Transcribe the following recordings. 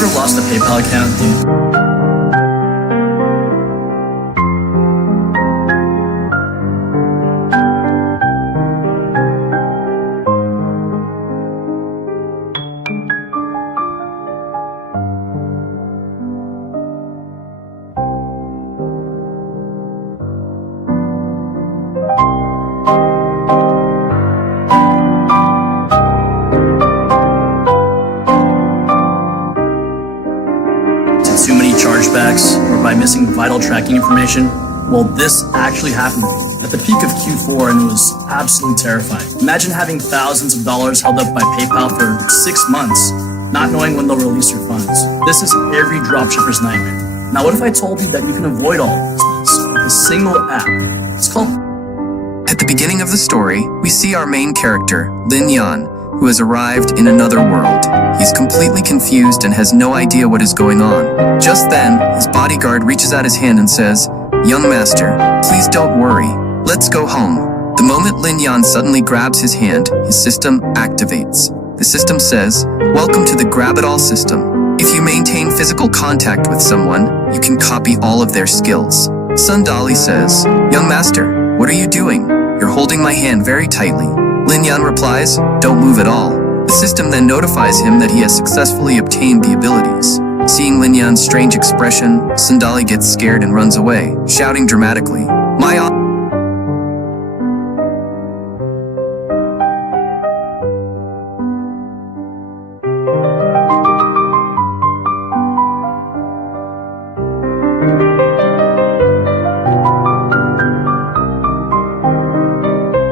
ever lost a PayPal account? Too many chargebacks or by missing vital tracking information? Well, this actually happened to me at the peak of Q4, and it was absolutely terrifying. Imagine having thousands of dollars held up by PayPal for 6 months, not knowing when they'll release your funds. This is every dropshipper's nightmare. Now, what if I told you that you can avoid all of this with a single app? It's called... At the beginning of the story, we see our main character, Lin Yan, who has arrived in another world. He's completely confused and has no idea what is going on. Just then, his bodyguard reaches out his hand and says, "Young master, please don't worry. Let's go home." The moment Lin Yan suddenly grabs his hand, his system activates. The system says, "Welcome to the Grab-It-All system. If you maintain physical contact with someone, you can copy all of their skills." Sundali says, "Young master, what are you doing? You're holding my hand very tightly." Lin Yan replies, "Don't move at all." The system then notifies him that he has successfully obtained the abilities. Seeing Lin Yan's strange expression, Sundali gets scared and runs away, shouting dramatically, "My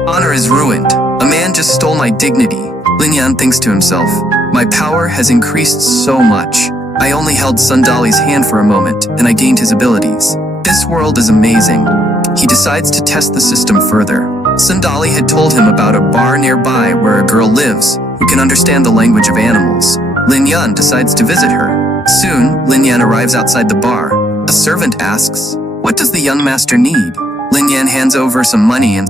honor is ruined. A man just stole my dignity." Lin Yan thinks to himself, "My power has increased so much. I only held Sundali's hand for a moment, and I gained his abilities. This world is amazing." He decides to test the system further. Sundali had told him about a bar nearby where a girl lives who can understand the language of animals. Lin Yan decides to visit her. Soon, Lin Yan arrives outside the bar. A servant asks, "What does the young master need?" Lin Yan hands over some money and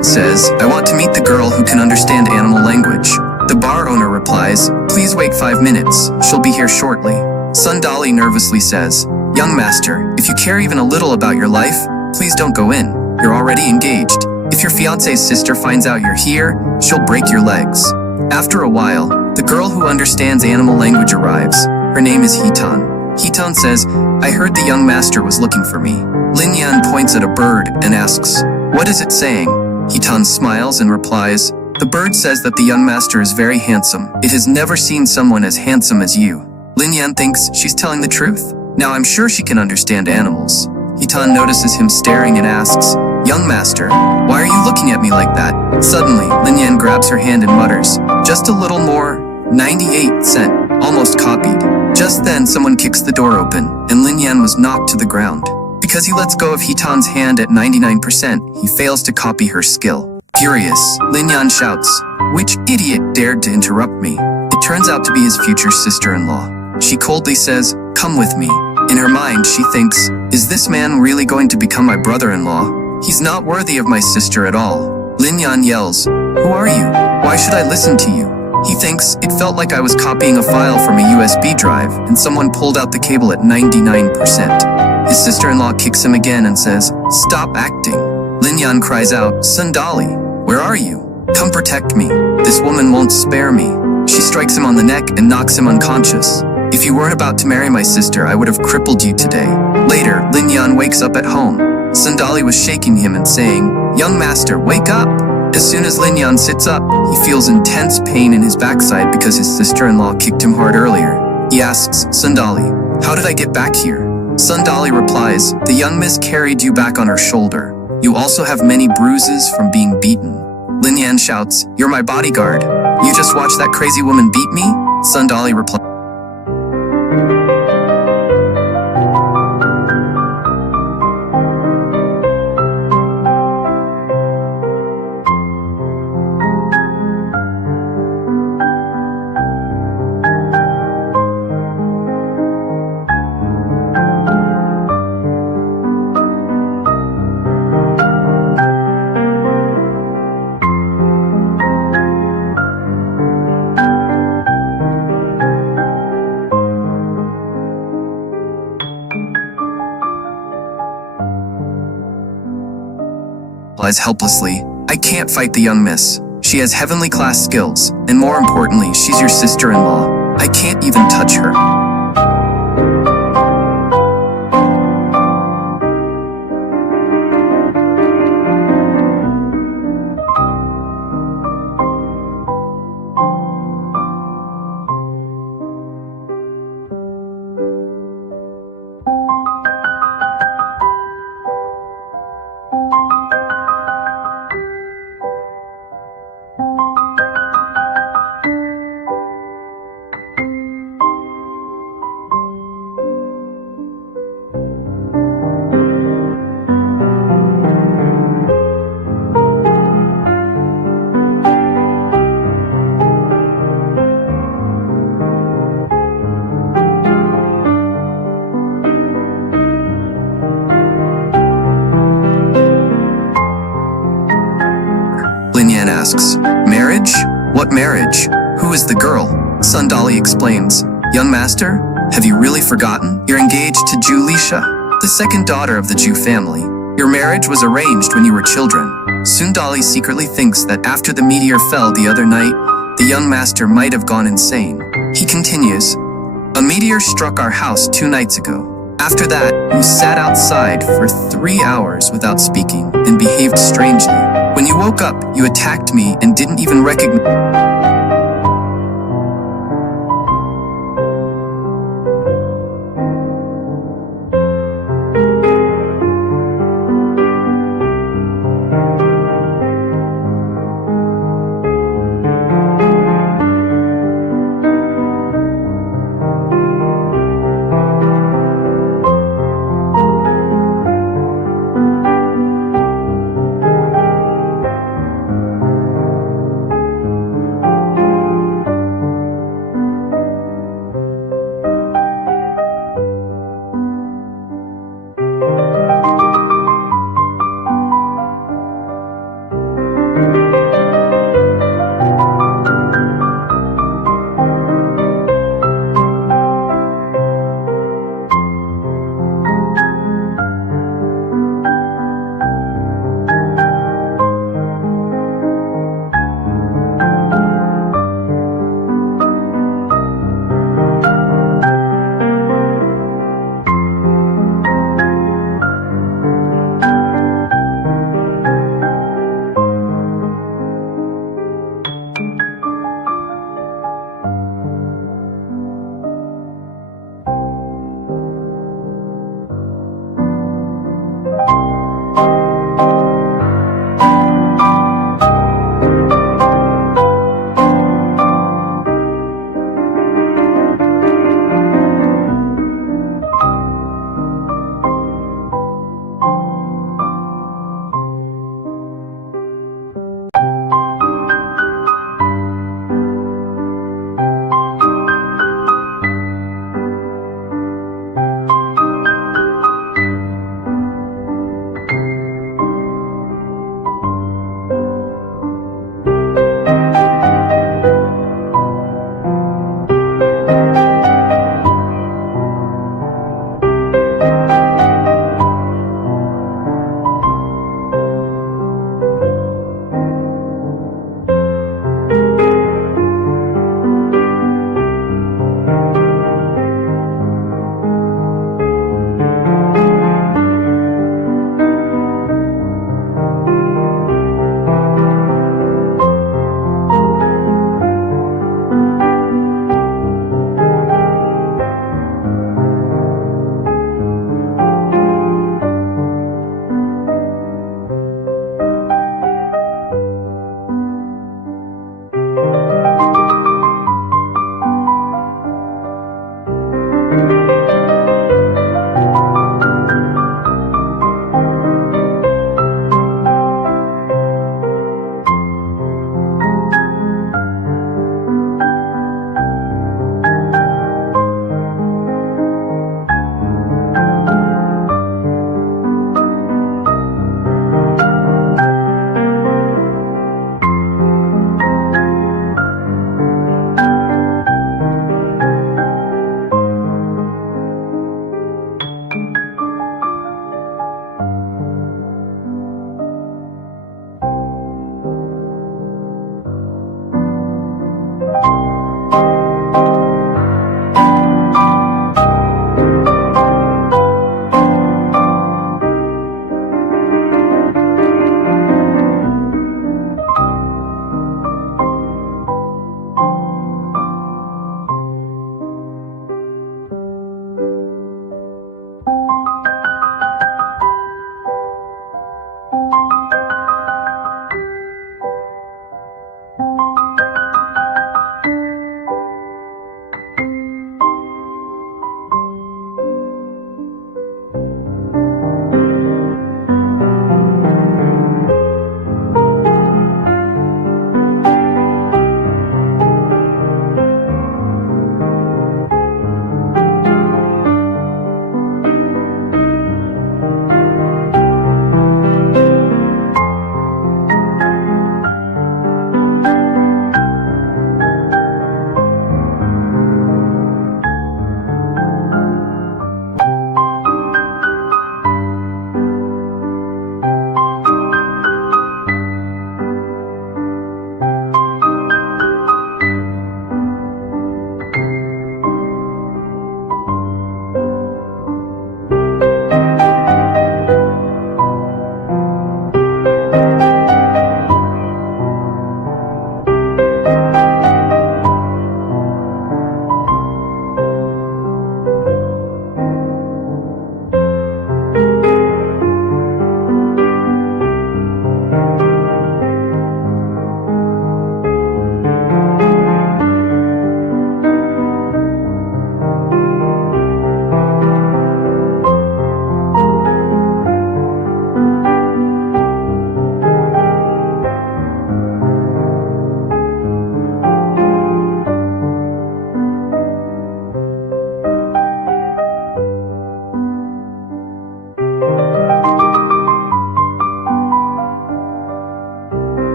says, "I want to meet the girl who can understand animal language." The bar owner replies, "Please wait 5 minutes. She'll be here shortly." Sundali nervously says, "Young master, if you care even a little about your life, please don't go in. You're already engaged. If your fiance's sister finds out you're here, she'll break your legs." After a while, the girl who understands animal language arrives. Her name is Hitan. Hitan says, I heard the young master was looking for me. Lin Yan points at a bird and asks, what is it saying? Hitan smiles and replies, the bird says that the young master is very handsome. It has never seen someone as handsome as you. Lin Yan thinks she's telling the truth. Now I'm sure she can understand animals. Hitan notices him staring and asks, young master, why are you looking at me like that? Suddenly, Lin Yan grabs her hand and mutters, just a little more, 98 cent, almost copied. Just then, someone kicks the door open, and Lin Yan was knocked to the ground. Because he lets go of Hitan's hand at 99%, he fails to copy her skill. Furious, Lin Yan shouts, which idiot dared to interrupt me? It turns out to be his future sister-in-law. She coldly says, come with me. In her mind, she thinks, is this man really going to become my brother-in-law? He's not worthy of my sister at all. Lin Yan yells, who are you? Why should I listen to you? He thinks, it felt like I was copying a file from a USB drive, and someone pulled out the cable at 99%. His sister-in-law kicks him again and says, stop acting. Lin Yan cries out, Sundali, where are you? Come protect me. This woman won't spare me. She strikes him on the neck and knocks him unconscious. If you weren't about to marry my sister, I would have crippled you today. Later, Lin Yan wakes up at home. Sundali was shaking him and saying, young master, wake up. As soon as Lin Yan sits up, he feels intense pain in his backside because his sister-in-law kicked him hard earlier. He asks, Sundali, how did I get back here? Sundali replies, the young miss carried you back on her shoulder. You also have many bruises from being beaten. Lin Yan shouts, you're my bodyguard. You just watched that crazy woman beat me? Sundali replies, helplessly, I can't fight the young miss. She has heavenly class skills, and more importantly, she's your sister-in-law. I can't even touch her. Asks, marriage? What marriage? Who is the girl? Sundali explains, young master, have you really forgotten? You're engaged to Julisha, the second daughter of the Jew family. Your marriage was arranged when you were children. Sundali secretly thinks that after the meteor fell the other night, the young master might have gone insane. He continues, a meteor struck our house 2 nights ago. After that, you sat outside for 3 hours without speaking and behaved strangely. When you woke up, you attacked me and didn't even recognize.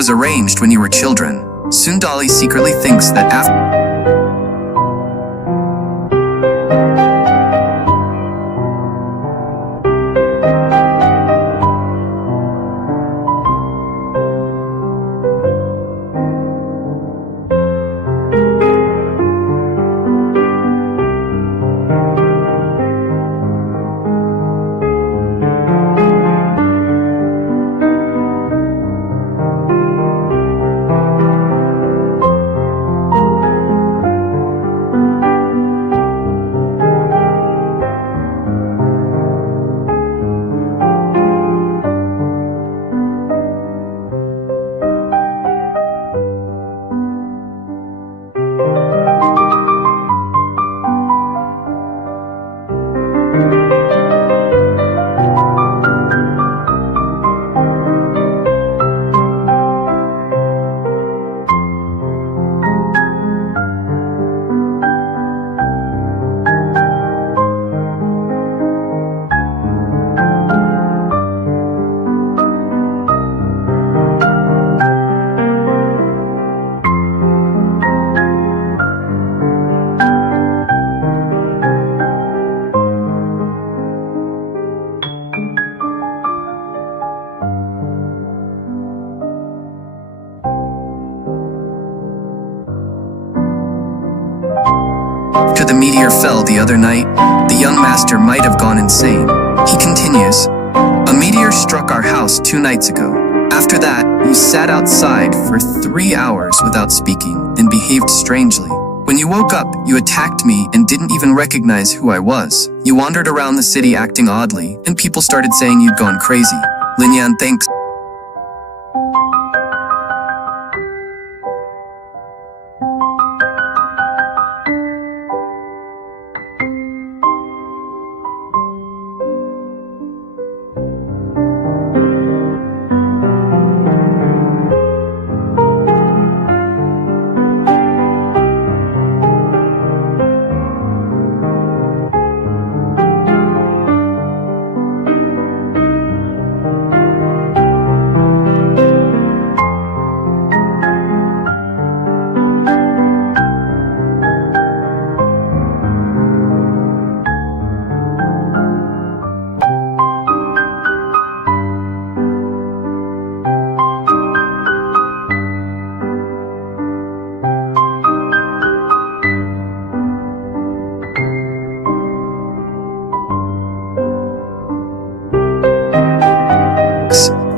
was arranged when you were children. Sundali secretly thinks that after the meteor fell the other night, the young master might have gone insane. He continues, a meteor struck our house 2 nights ago. After that, you sat outside for 3 hours without speaking and behaved strangely. When you woke up, you attacked me and didn't even recognize who I was. You wandered around the city acting oddly, and people started saying you'd gone crazy. Linyan thinks.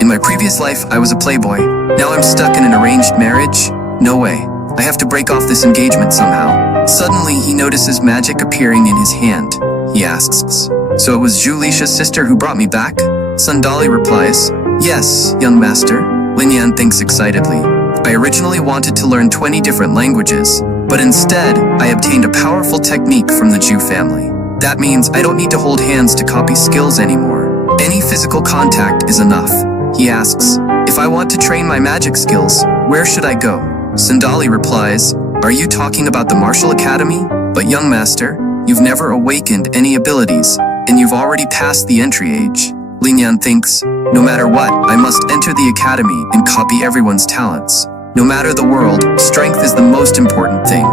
In my previous life, I was a playboy. Now I'm stuck in an arranged marriage? No way. I have to break off this engagement somehow. Suddenly, he notices magic appearing in his hand. He asks, so it was Julisha's sister who brought me back? Sundali replies, yes, young master. Linyan thinks excitedly. I originally wanted to learn 20 different languages, but instead, I obtained a powerful technique from the Jew family. That means I don't need to hold hands to copy skills anymore. Any physical contact is enough. He asks, if I want to train my magic skills, where should I go? Sundali replies, are you talking about the martial academy? But young master, you've never awakened any abilities, and you've already passed the entry age. Linyan thinks, no matter what, I must enter the academy and copy everyone's talents. No matter the world, strength is the most important thing.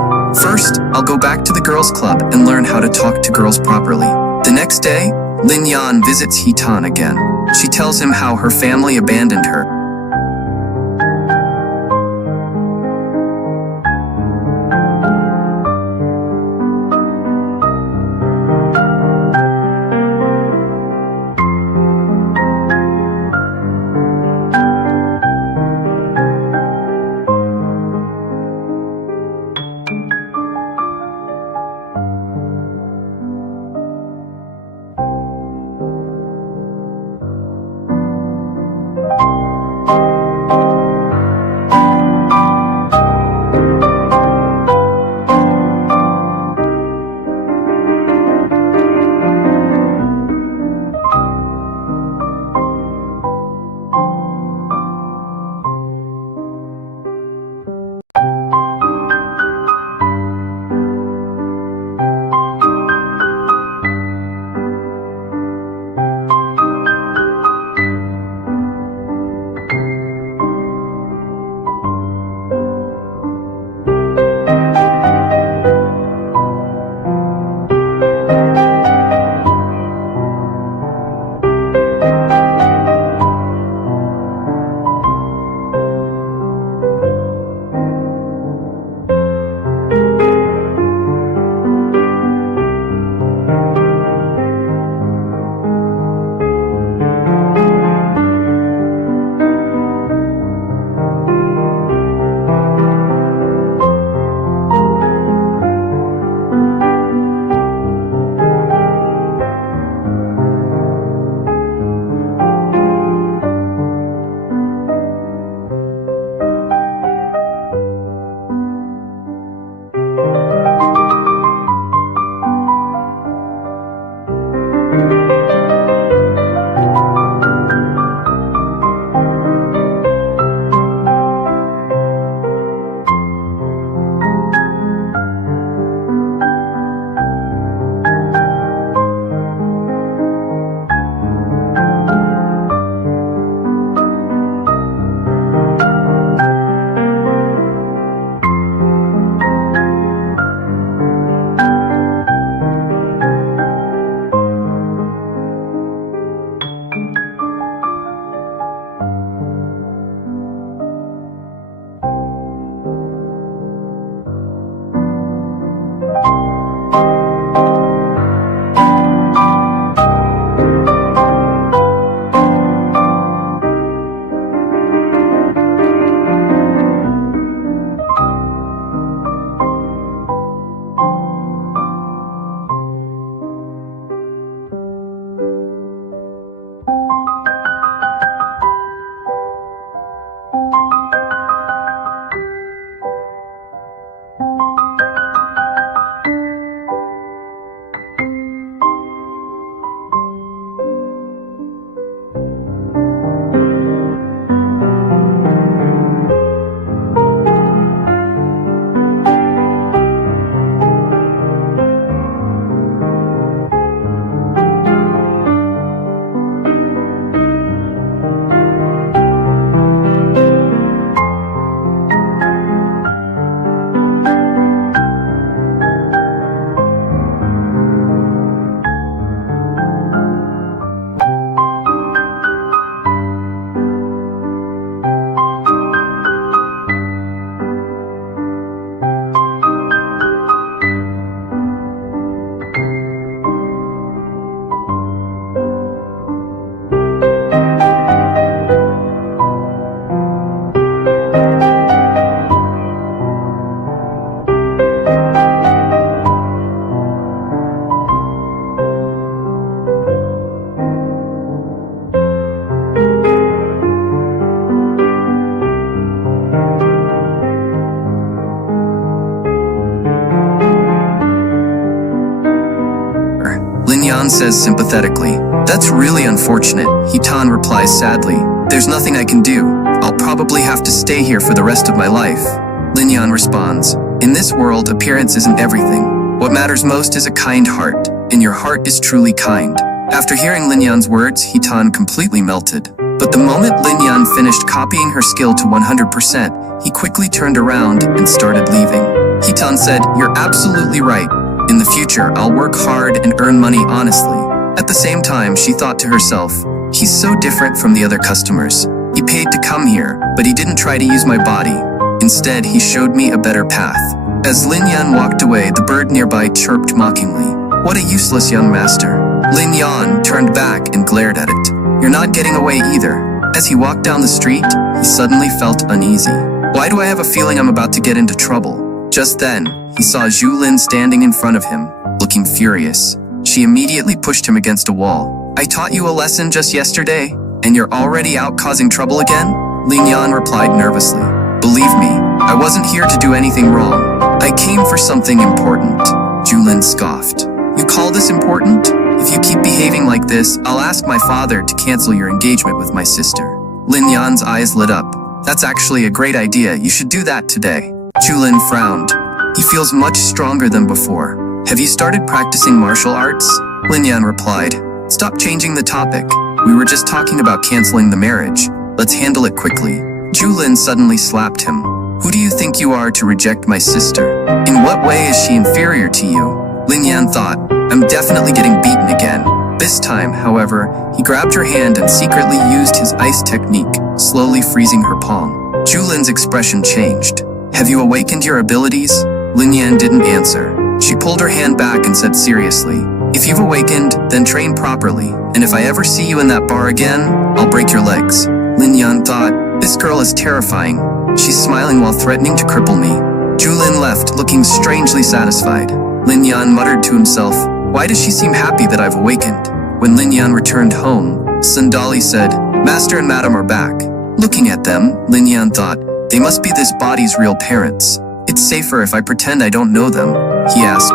First, I'll go back to the girls' club and learn how to talk to girls properly. The next day, Linyan visits Hitan again. She tells him how her family abandoned her. Yan says sympathetically. That's really unfortunate, Hitan replies sadly. There's nothing I can do. I'll probably have to stay here for the rest of my life. Yan responds, in this world, appearance isn't everything. What matters most is a kind heart, and your heart is truly kind. After hearing Yan's words, Hitan completely melted. But the moment Yan finished copying her skill to 100%, he quickly turned around and started leaving. Hitan said, you're absolutely right. In the future, I'll work hard and earn money honestly. At the same time, she thought to herself, he's so different from the other customers. He paid to come here, but he didn't try to use my body. Instead, he showed me a better path. As Yan walked away, the bird nearby chirped mockingly. What a useless young master. Yan turned back and glared at it. You're not getting away either. As he walked down the street, he suddenly felt uneasy. Why do I have a feeling I'm about to get into trouble? Just then, he saw Zhu standing in front of him, looking furious. She immediately pushed him against a wall. I taught you a lesson just yesterday, and you're already out causing trouble again? Yan replied nervously. Believe me, I wasn't here to do anything wrong. I came for something important. Zhu scoffed. You call this important? If you keep behaving like this, I'll ask my father to cancel your engagement with my sister. Yan's eyes lit up. That's actually a great idea. You should do that today. Zhu frowned. He feels much stronger than before. Have you started practicing martial arts? Yan replied. Stop changing the topic. We were just talking about canceling the marriage. Let's handle it quickly. Zhu suddenly slapped him. Who do you think you are to reject my sister? In what way is she inferior to you? Yan thought, I'm definitely getting beaten again. This time, however, he grabbed her hand and secretly used his ice technique, slowly freezing her palm. Zhu expression changed. Have you awakened your abilities? Yan didn't answer. She pulled her hand back and said seriously, if you've awakened, then train properly, and if I ever see you in that bar again, I'll break your legs. Yan thought, this girl is terrifying. She's smiling while threatening to cripple me. Zhu left, looking strangely satisfied. Yan muttered to himself, why does she seem happy that I've awakened? When Yan returned home, Sandali said, Master and Madam are back. Looking at them, Yan thought, they must be this body's real parents. It's safer if I pretend I don't know them. He asked,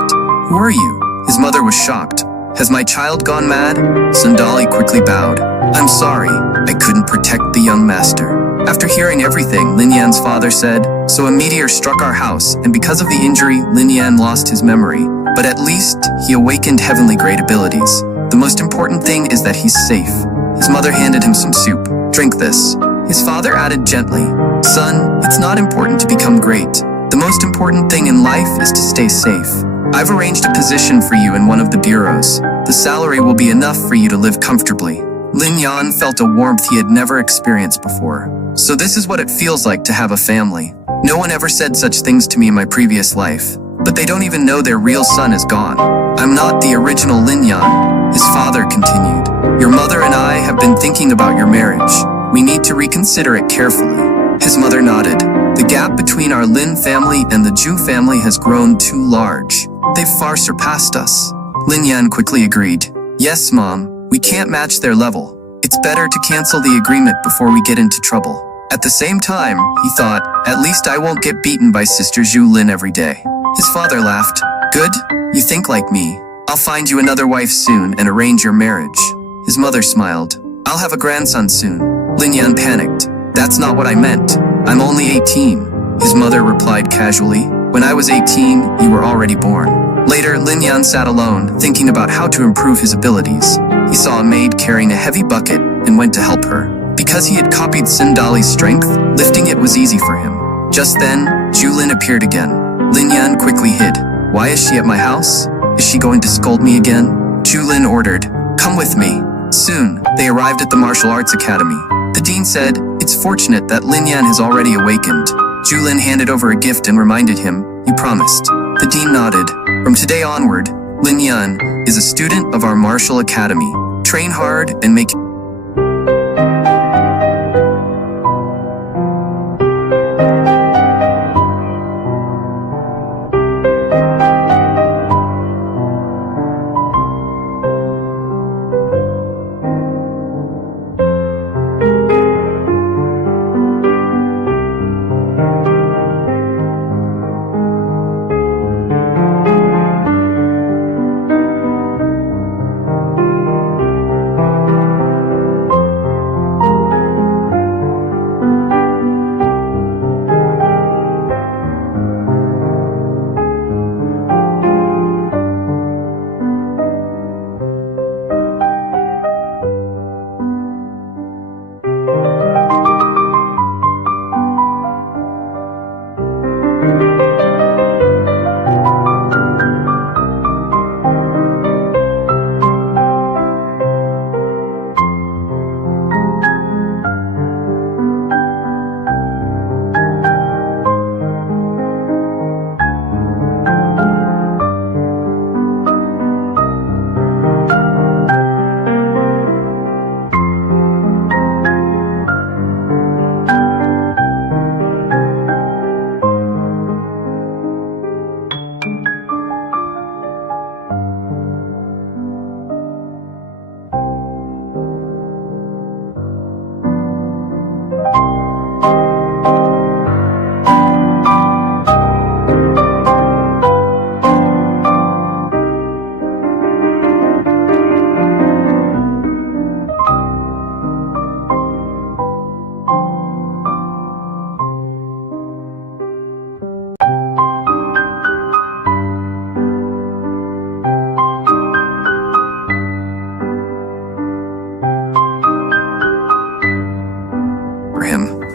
who are you? His mother was shocked. Has my child gone mad? Sandali quickly bowed. I'm sorry, I couldn't protect the young master. After hearing everything, Yan's father said, so a meteor struck our house, and because of the injury, Yan lost his memory. But at least, he awakened heavenly great abilities. The most important thing is that he's safe. His mother handed him some soup. Drink this. His father added gently, son, it's not important to become great. The most important thing in life is to stay safe. I've arranged a position for you in one of the bureaus. The salary will be enough for you to live comfortably. Yan felt a warmth he had never experienced before. So this is what it feels like to have a family. No one ever said such things to me in my previous life. But they don't even know their real son is gone. I'm not the original Yan. His father continued. Your mother and I have been thinking about your marriage. We need to reconsider it carefully. His mother nodded. The gap between our Lin family and the Zhu family has grown too large. They've far surpassed us. Yan quickly agreed. Yes, Mom. We can't match their level. It's better to cancel the agreement before we get into trouble. At the same time, he thought, at least I won't get beaten by Sister Zhu every day. His father laughed. Good, you think like me. I'll find you another wife soon and arrange your marriage. His mother smiled. I'll have a grandson soon. Yan panicked. That's not what I meant. I'm only 18. His mother replied casually. When I was 18, you were already born. Later, Yan sat alone, thinking about how to improve his abilities. He saw a maid carrying a heavy bucket and went to help her. Because he had copied Sindali's strength, lifting it was easy for him. Just then, Zhu appeared again. Yan quickly hid. Why is she at my house? Is she going to scold me again? Zhu ordered, come with me. Soon, they arrived at the martial arts academy. The dean said, it's fortunate that Yan has already awakened. Zhu handed over a gift and reminded him, you promised. The dean nodded. From today onward, Yan is a student of our martial academy. Train hard and make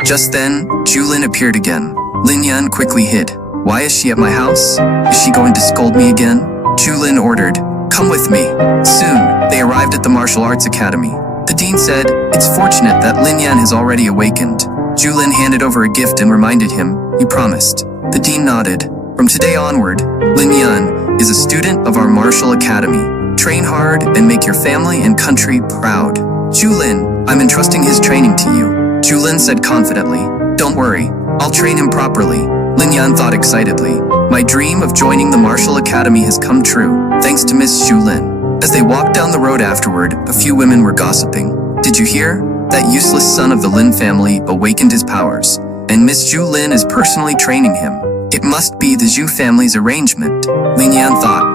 Just then, Julin appeared again. Lin Yan quickly hid. Why is she at my house? Is she going to scold me again? Julin ordered, "Come with me." Soon, they arrived at the martial arts academy. The dean said, "It's fortunate that Lin Yan has already awakened." Julin handed over a gift and reminded him, "You promised." The dean nodded. From today onward, Lin Yan is a student of our martial academy. Train hard and make your family and country proud. Julin, I'm entrusting his training to you. Julin said confidently, "Don't worry, I'll train him properly." Lin Yan thought excitedly, "My dream of joining the martial academy has come true, thanks to Miss Julin." As they walked down the road afterward, a few women were gossiping. "Did you hear? That useless son of the Lin family awakened his powers, and Miss Julin is personally training him. It must be the Zhu family's arrangement." Lin Yan thought,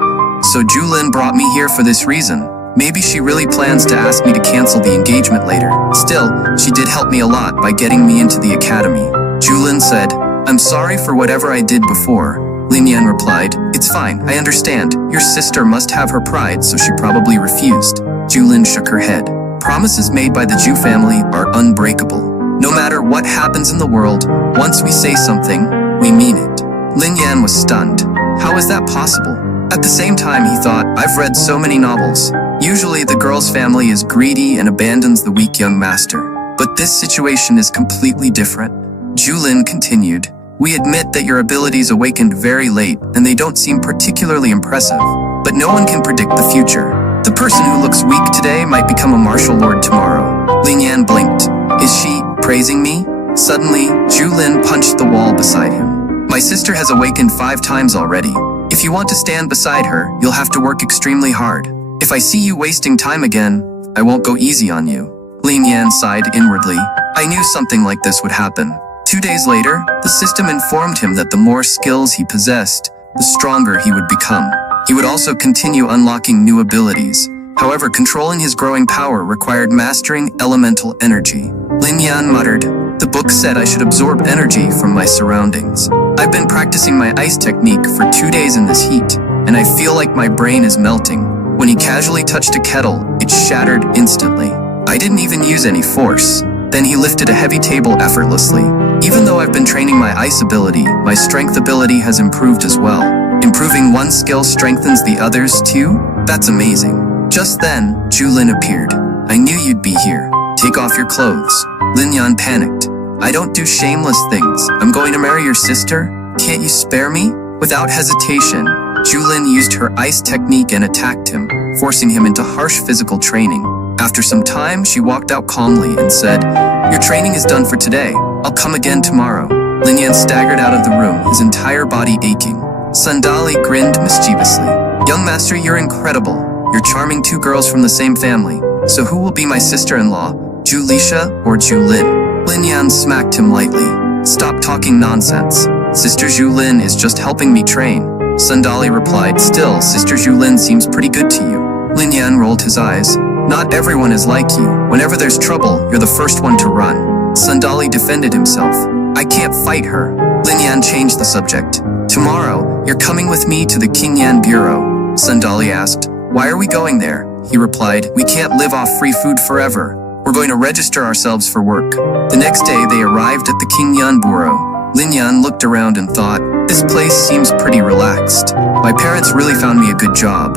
"So Julin brought me here for this reason. Maybe she really plans to ask me to cancel the engagement later. Still, she did help me a lot by getting me into the academy." Julin said, "I'm sorry for whatever I did before." Lin Yan replied, "It's fine, I understand. Your sister must have her pride, so she probably refused." Julin shook her head. "Promises made by the Zhu family are unbreakable. No matter what happens in the world, once we say something, we mean it." Lin Yan was stunned. How is that possible? At the same time, he thought, I've read so many novels. Usually the girl's family is greedy and abandons the weak young master. But this situation is completely different. Julin continued, "We admit that your abilities awakened very late and they don't seem particularly impressive. But no one can predict the future. The person who looks weak today might become a martial lord tomorrow." Lin Yan blinked. "Is she praising me?" Suddenly, Julin punched the wall beside him. "My sister has awakened 5 times already. If you want to stand beside her, you'll have to work extremely hard. If I see you wasting time again, I won't go easy on you." Lin Yan sighed inwardly. "I knew something like this would happen." 2 days later, the system informed him that the more skills he possessed, the stronger he would become. He would also continue unlocking new abilities. However, controlling his growing power required mastering elemental energy. Lin Yan muttered, "The book said I should absorb energy from my surroundings. I've been practicing my ice technique for 2 days in this heat, and I feel like my brain is melting." When he casually touched a kettle, it shattered instantly. "I didn't even use any force." Then he lifted a heavy table effortlessly. "Even though I've been training my ice ability, my strength ability has improved as well. Improving one skill strengthens the others too? That's amazing." Just then, Julin appeared. "I knew you'd be here. Take off your clothes." Lin Yan panicked. "I don't do shameless things. I'm going to marry your sister. Can't you spare me?" Without hesitation, Julin used her ice technique and attacked him, forcing him into harsh physical training. After some time, she walked out calmly and said, "Your training is done for today. I'll come again tomorrow." Lin Yan staggered out of the room, his entire body aching. Sandali grinned mischievously. "Young master, you're incredible. You're charming 2 girls from the same family. So who will be my sister-in-law, Julisha or Julin?" Lin Yan smacked him lightly. "Stop talking nonsense. Sister Julin is just helping me train." Sandali replied, "Still, Sister Julin seems pretty good to you." Lin Yan rolled his eyes. "Not everyone is like you. Whenever there's trouble, you're the first one to run." Sandali defended himself. "I can't fight her." Lin Yan changed the subject. "Tomorrow, you're coming with me to the King Yan Bureau." Sandali asked, "Why are we going there?" He replied, "We can't live off free food forever. We're going to register ourselves for work." The next day, they arrived at the King Yan Bureau. Lin Yan looked around and thought, "This place seems pretty relaxed. My parents really found me a good job."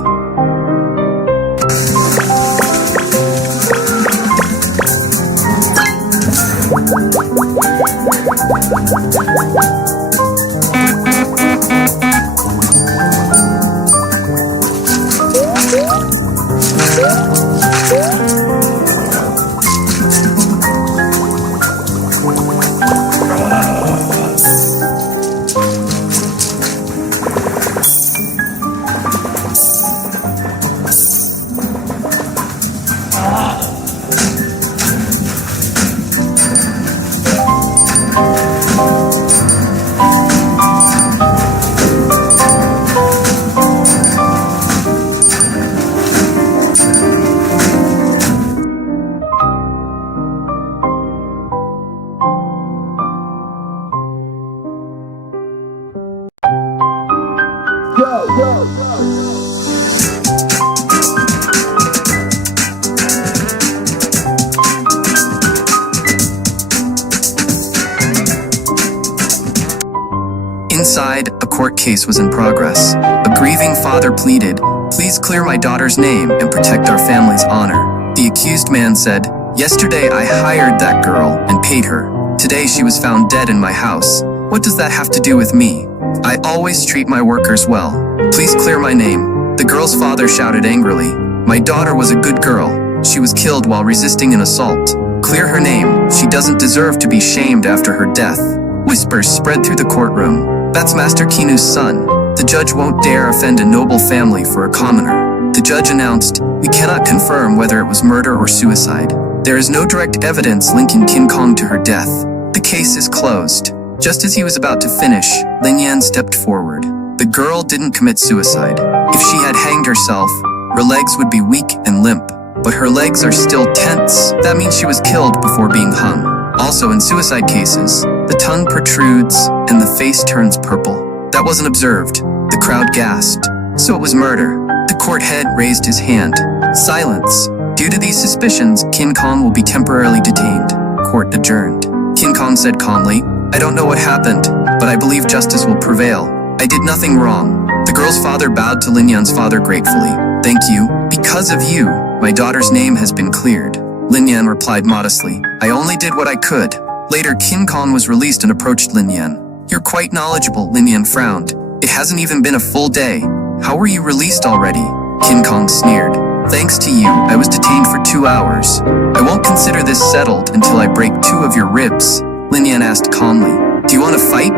Outside, a court case was in progress. A grieving father pleaded, "Please clear my daughter's name and protect our family's honor." The accused man said, "Yesterday I hired that girl and paid her. Today she was found dead in my house. What does that have to do with me? I always treat my workers well. Please clear my name." The girl's father shouted angrily, "My daughter was a good girl. She was killed while resisting an assault. Clear her name. She doesn't deserve to be shamed after her death." Whispers spread through the courtroom. "That's Master Kinu's son. The judge won't dare offend a noble family for a commoner." The judge announced, "We cannot confirm whether it was murder or suicide. There is no direct evidence linking King Kong to her death. The case is closed." Just as he was about to finish, Lin Yan stepped forward. The girl didn't commit suicide. If she had hanged herself, her legs would be weak and limp. But her legs are still tense. That means she was killed before being hung. Also, in suicide cases, the tongue protrudes and the face turns purple. That wasn't observed. The crowd gasped. So it was murder. The court head raised his hand. Silence. Due to these suspicions, King Kong will be temporarily detained. Court adjourned. King Kong said calmly, "I don't know what happened, but I believe justice will prevail. I did nothing wrong." The girl's father bowed to Lin Yan's father gratefully. "Thank you. Because of you, my daughter's name has been cleared." Lin Yan replied modestly, "I only did what I could." Later, King Kong was released and approached Lin Yan. "You're quite knowledgeable," Lin Yan frowned. "It hasn't even been a full day. How were you released already?" King Kong sneered. "Thanks to you, I was detained for 2 hours. I won't consider this settled until I break 2 of your ribs." Lin Yan asked calmly, "Do you want to fight?"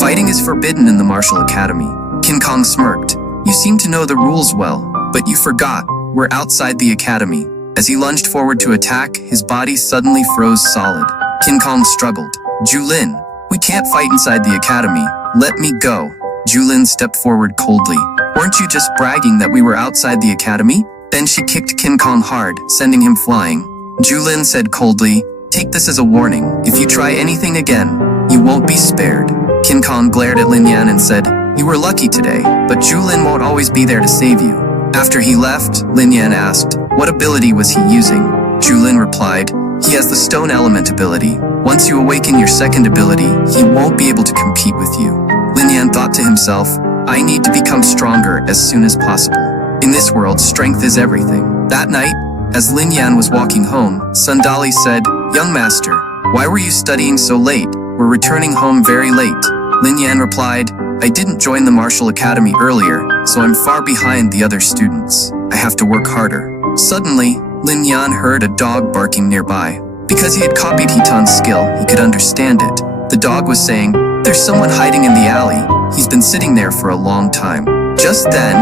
"Fighting is forbidden in the martial academy." King Kong smirked. "You seem to know the rules well, but you forgot. We're outside the academy." As he lunged forward to attack, his body suddenly froze solid. King Kong struggled. "Julin, we can't fight inside the academy. Let me go." Julin stepped forward coldly. "Weren't you just bragging that we were outside the academy?" Then she kicked King Kong hard, sending him flying. Julin said coldly, "Take this as a warning. If you try anything again, you won't be spared." King Kong glared at Lin Yan and said, "You were lucky today, but Julin won't always be there to save you." After he left, Lin Yan asked, "What ability was he using?" Julin replied, "He has the stone element ability. Once you awaken your second ability, he won't be able to compete with you." Lin Yan thought to himself, "I need to become stronger as soon as possible. In this world, strength is everything." That night, as Lin Yan was walking home, Sundali said, "Young master, why were you studying so late? We're returning home very late." Lin Yan replied, "I didn't join the martial academy earlier, so I'm far behind the other students. I have to work harder." Suddenly, Lin Yan heard a dog barking nearby. Because he had copied Hitan's skill, he could understand it. The dog was saying, "There's someone hiding in the alley. He's been sitting there for a long time." Just then,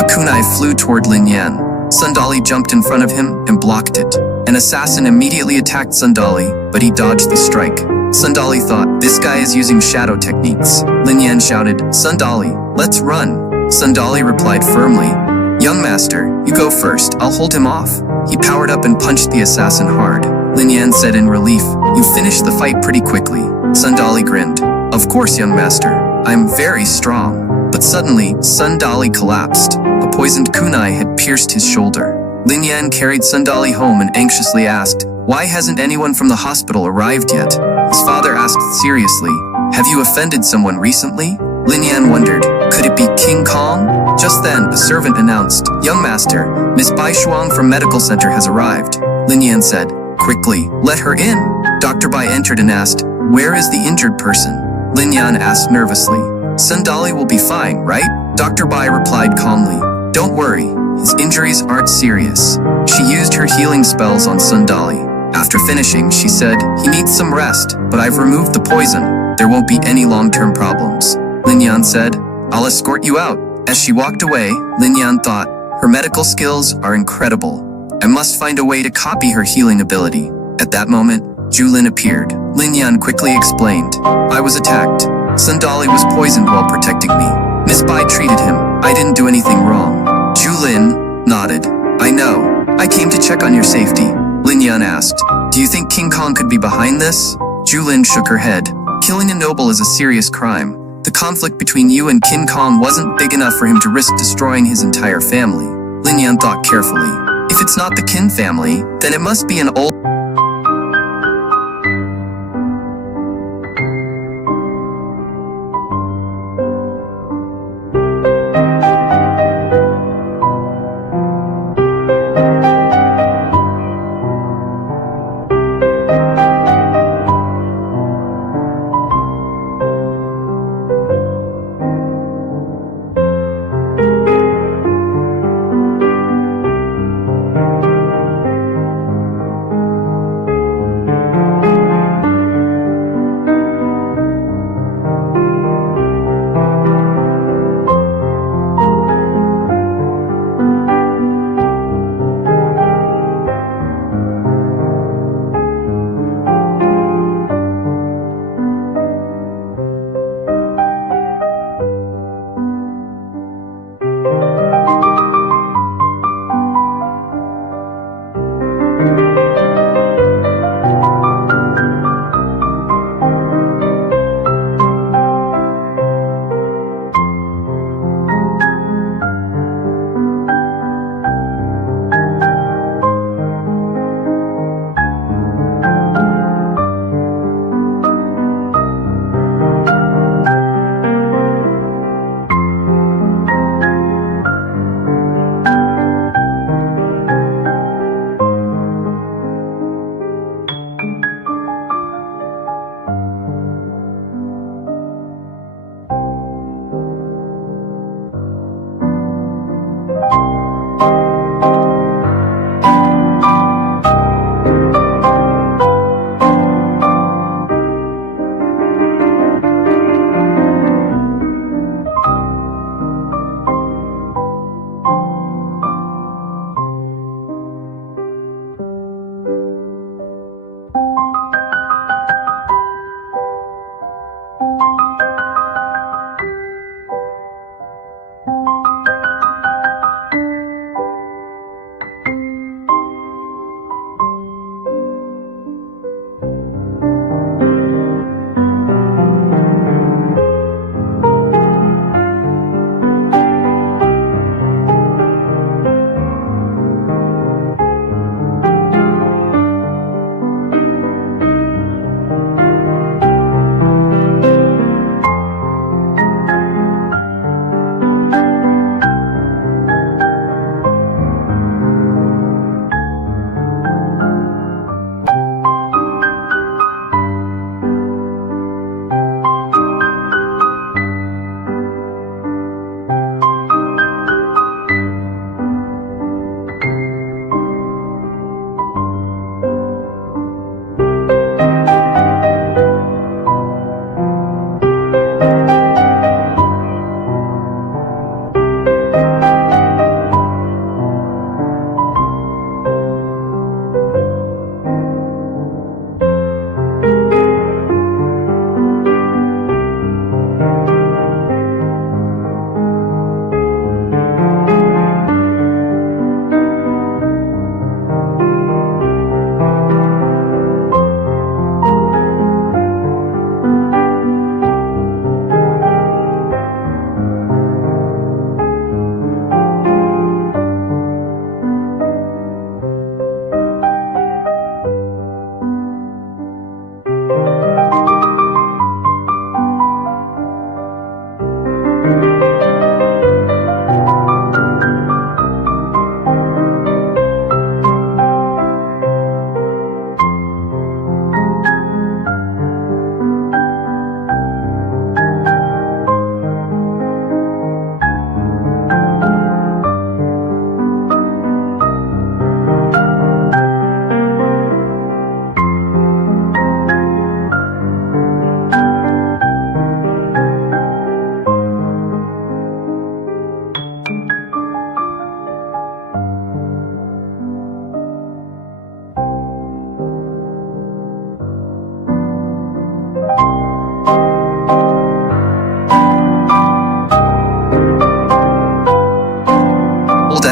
a kunai flew toward Lin Yan. Sundali jumped in front of him and blocked it. An assassin immediately attacked Sundali, but he dodged the strike. Sundali thought, "This guy is using shadow techniques." Lin Yan shouted, "Sundali, let's run." Sundali replied firmly, "Young master, you go first, I'll hold him off." He powered up and punched the assassin hard. Lin Yan said in relief, "You finished the fight pretty quickly." Sundali grinned. "Of course, young master, I'm very strong." But suddenly, Sundali collapsed. A poisoned kunai had pierced his shoulder. Lin Yan carried Sundali home and anxiously asked, "Why hasn't anyone from the hospital arrived yet?" His father asked seriously, "Have you offended someone recently?" Lin Yan wondered, could it be King Kong? Just then, a servant announced, "Young master, Miss Bai Shuang from Medical Center has arrived." Lin Yan said, "Quickly, let her in." Dr. Bai entered and asked, "Where is the injured person?" Lin Yan asked nervously. "Sundali will be fine, right?" Dr. Bai replied calmly, "Don't worry, his injuries aren't serious." She used her healing spells on Sundali. After finishing, she said, "He needs some rest, but I've removed the poison. There won't be any long-term problems." Lin Yan said, "I'll escort you out." As she walked away, Lin Yan thought, her medical skills are incredible. I must find a way to copy her healing ability. At that moment, Julin appeared. Lin Yan quickly explained, "I was attacked. Sundali was poisoned while protecting me. Miss Bai treated him. I didn't do anything wrong." Julin nodded. "I know. I came to check on your safety." Lin Yan asked, "Do you think King Kong could be behind this?" Julin shook her head. "Killing a noble is a serious crime. The conflict between you and King Kong wasn't big enough for him to risk destroying his entire family." Lin Yan thought carefully. If it's not the Qin family, then it must be an old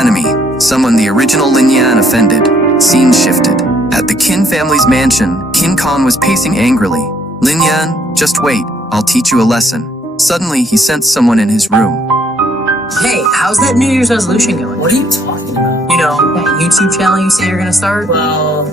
enemy, someone the original Lin Yan offended. Scene shifted. At the Qin family's mansion, King Kong was pacing angrily. Lin Yan, just wait, I'll teach you a lesson. Suddenly, he sensed someone in his room. Hey, how's that New Year's resolution going? What are you talking about? You know, that YouTube channel you say you're gonna start? Well,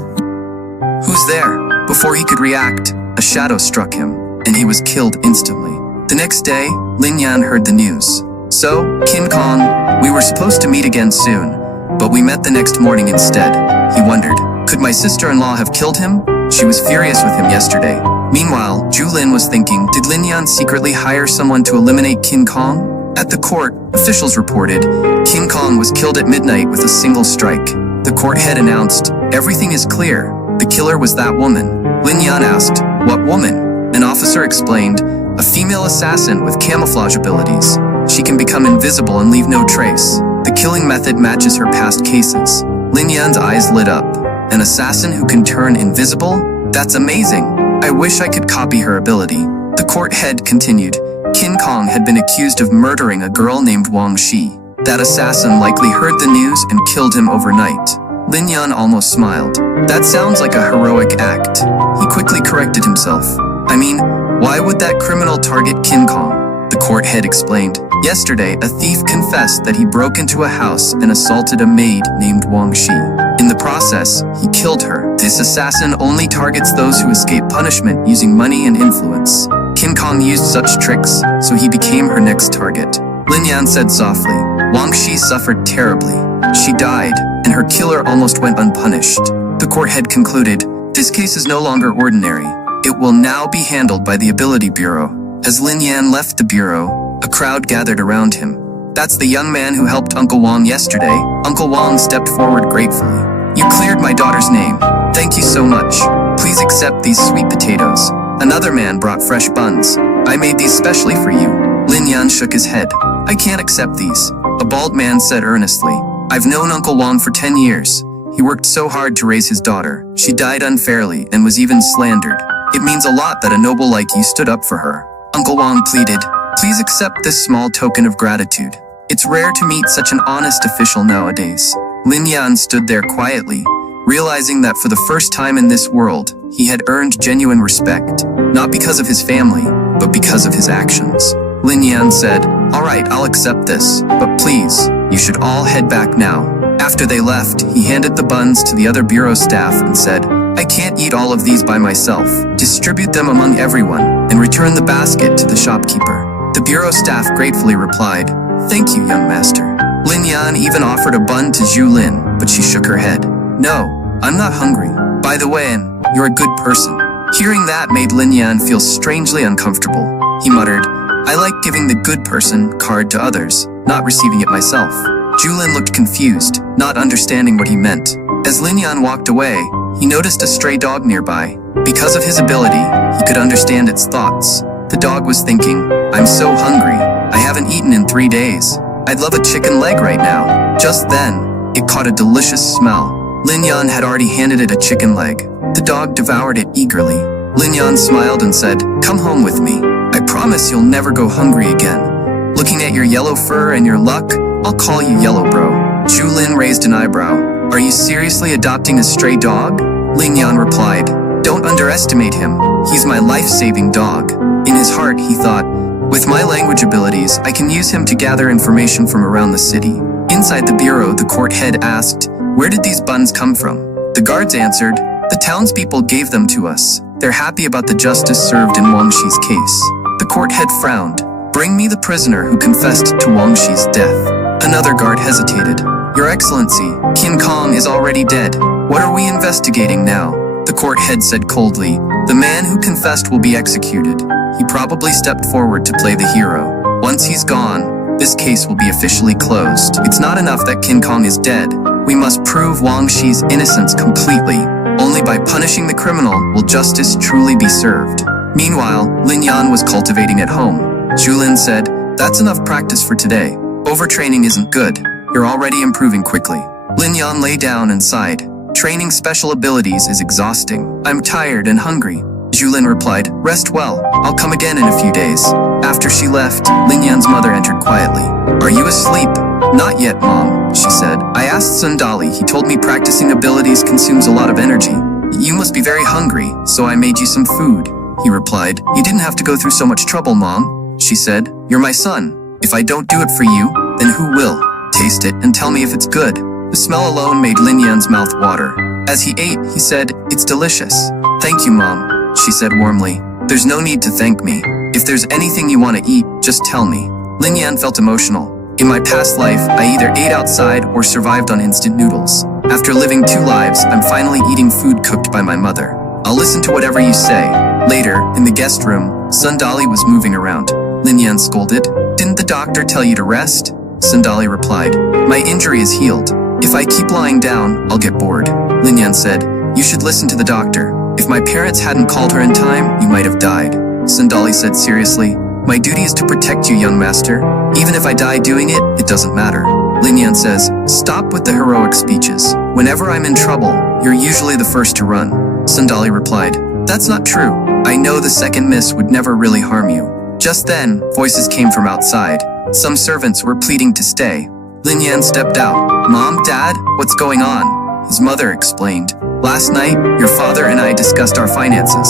Who's there? Before he could react, a shadow struck him, and he was killed instantly. The next day, Lin Yan heard the news. So, King Kong, we were supposed to meet again soon, but we met the next morning instead. He wondered, could my sister-in-law have killed him? She was furious with him yesterday. Meanwhile, Lin was thinking, did Lin Yan secretly hire someone to eliminate King Kong? At the court, officials reported, King Kong was killed at midnight with a single strike. The court head announced, everything is clear. The killer was that woman. Lin Yan asked, what woman? An officer explained, a female assassin with camouflage abilities. She can become invisible and leave no trace. The killing method matches her past cases. Lin Yan's eyes lit up. An assassin who can turn invisible? That's amazing. I wish I could copy her ability. The court head continued, King Kong had been accused of murdering a girl named Wang Shi. That assassin likely heard the news and killed him overnight. Lin Yan almost smiled. That sounds like a heroic act. He quickly corrected himself. I mean, why would that criminal target King Kong? The court head explained. Yesterday, a thief confessed that he broke into a house and assaulted a maid named Wang Shi. In the process, he killed her. This assassin only targets those who escape punishment using money and influence. King Kong used such tricks, so he became her next target. Lin Yan said softly, Wang Shi suffered terribly. She died, and her killer almost went unpunished. The court head concluded, this case is no longer ordinary. It will now be handled by the Ability Bureau. As Lin Yan left the bureau, a crowd gathered around him. That's the young man who helped Uncle Wang yesterday. Uncle Wang stepped forward gratefully. You cleared my daughter's name. Thank you so much. Please accept these sweet potatoes. Another man brought fresh buns. I made these specially for you. Lin Yan shook his head. I can't accept these. A bald man said earnestly. I've known Uncle Wang for 10 years. He worked so hard to raise his daughter. She died unfairly and was even slandered. It means a lot that a noble like you stood up for her. Uncle Wang pleaded, please accept this small token of gratitude. It's rare to meet such an honest official nowadays. Lin Yan stood there quietly, realizing that for the first time in this world, he had earned genuine respect, not because of his family, but because of his actions. Lin Yan said, all right, I'll accept this, but please, you should all head back now. After they left, he handed the buns to the other bureau staff and said, I can't eat all of these by myself. Distribute them among everyone, and return the basket to the shopkeeper. The bureau staff gratefully replied, thank you, young master. Lin Yan even offered a bun to Zhu Lin, but she shook her head. No, I'm not hungry. By the way, you're a good person. Hearing that made Lin Yan feel strangely uncomfortable. He muttered, I like giving the good person card to others, not receiving it myself. Zhu Lin looked confused, not understanding what he meant. As Lin Yan walked away, he noticed a stray dog nearby. Because of his ability, he could understand its thoughts. The dog was thinking, I'm so hungry. I haven't eaten in 3 days. I'd love a chicken leg right now. Just then, it caught a delicious smell. Lin Yan had already handed it a chicken leg. The dog devoured it eagerly. Lin Yan smiled and said, come home with me. I promise you'll never go hungry again. Looking at your yellow fur and your luck, I'll call you Yellow Bro. Zhu Lin raised an eyebrow. Are you seriously adopting a stray dog? Lin Yan replied, don't underestimate him. He's my life-saving dog. In his heart, he thought, with my language abilities, I can use him to gather information from around the city. Inside the bureau, the court head asked, where did these buns come from? The guards answered, the townspeople gave them to us. They're happy about the justice served in Wang Shi's case. The court head frowned. Bring me the prisoner who confessed to Wang Shi's death. Another guard hesitated. Your Excellency, King Kong is already dead. What are we investigating now? The court head said coldly, the man who confessed will be executed. He probably stepped forward to play the hero. Once he's gone, this case will be officially closed. It's not enough that King Kong is dead. We must prove Wang Shi's innocence completely. Only by punishing the criminal will justice truly be served. Meanwhile, Lin Yan was cultivating at home. Zhu Lin said, that's enough practice for today. Overtraining isn't good. You're already improving quickly. Lin Yan lay down and sighed. Training special abilities is exhausting. I'm tired and hungry. Zhu Lin replied, rest well. I'll come again in a few days. After she left, Lin Yan's mother entered quietly. Are you asleep? Not yet, Mom. she said. I asked Sundali. He told me practicing abilities consumes a lot of energy. You must be very hungry, so I made you some food, he replied. You didn't have to go through so much trouble, Mom, she said. You're my son. If I don't do it for you, then who will? Taste it and tell me if it's good. The smell alone made Lin Yan's mouth water. As he ate, he said, It's delicious. Thank you, Mom, she said warmly. There's no need to thank me. If there's anything you want to eat, just tell me. Lin Yan felt emotional. In my past life, I either ate outside or survived on instant noodles. After living 2 lives, I'm finally eating food cooked by my mother. I'll listen to whatever you say. Later, in the guest room, Sundali was moving around. Lin Yan scolded. Didn't the doctor tell you to rest? Sundali replied. My injury is healed. If I keep lying down, I'll get bored. Lin Yan said. You should listen to the doctor. If my parents hadn't called her in time, you might have died. Sundali said seriously. My duty is to protect you, young master. Even if I die doing it, it doesn't matter. Lin Yan says, Stop with the heroic speeches. Whenever I'm in trouble, you're usually the first to run. Sundali replied, That's not true. I know the second miss would never really harm you. Just then, voices came from outside. Some servants were pleading to stay. Lin Yan stepped out. Mom, Dad, what's going on? His mother explained. Last night, your father and I discussed our finances.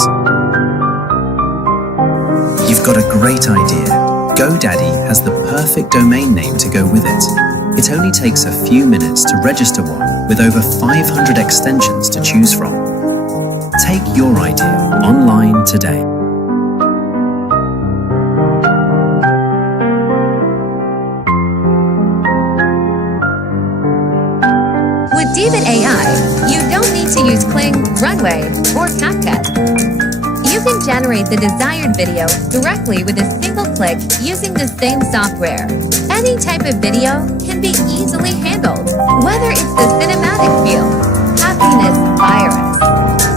You've got a great idea. GoDaddy has the perfect domain name to go with it. It only takes a few minutes to register one with over 500 extensions to choose from. Take your idea online today. With David AI, you don't need to use Kling, Runway, or CapCut. You can generate the desired video directly with a single click using the same software. Any type of video can be easily handled, whether it's the cinematic feel, happiness virus,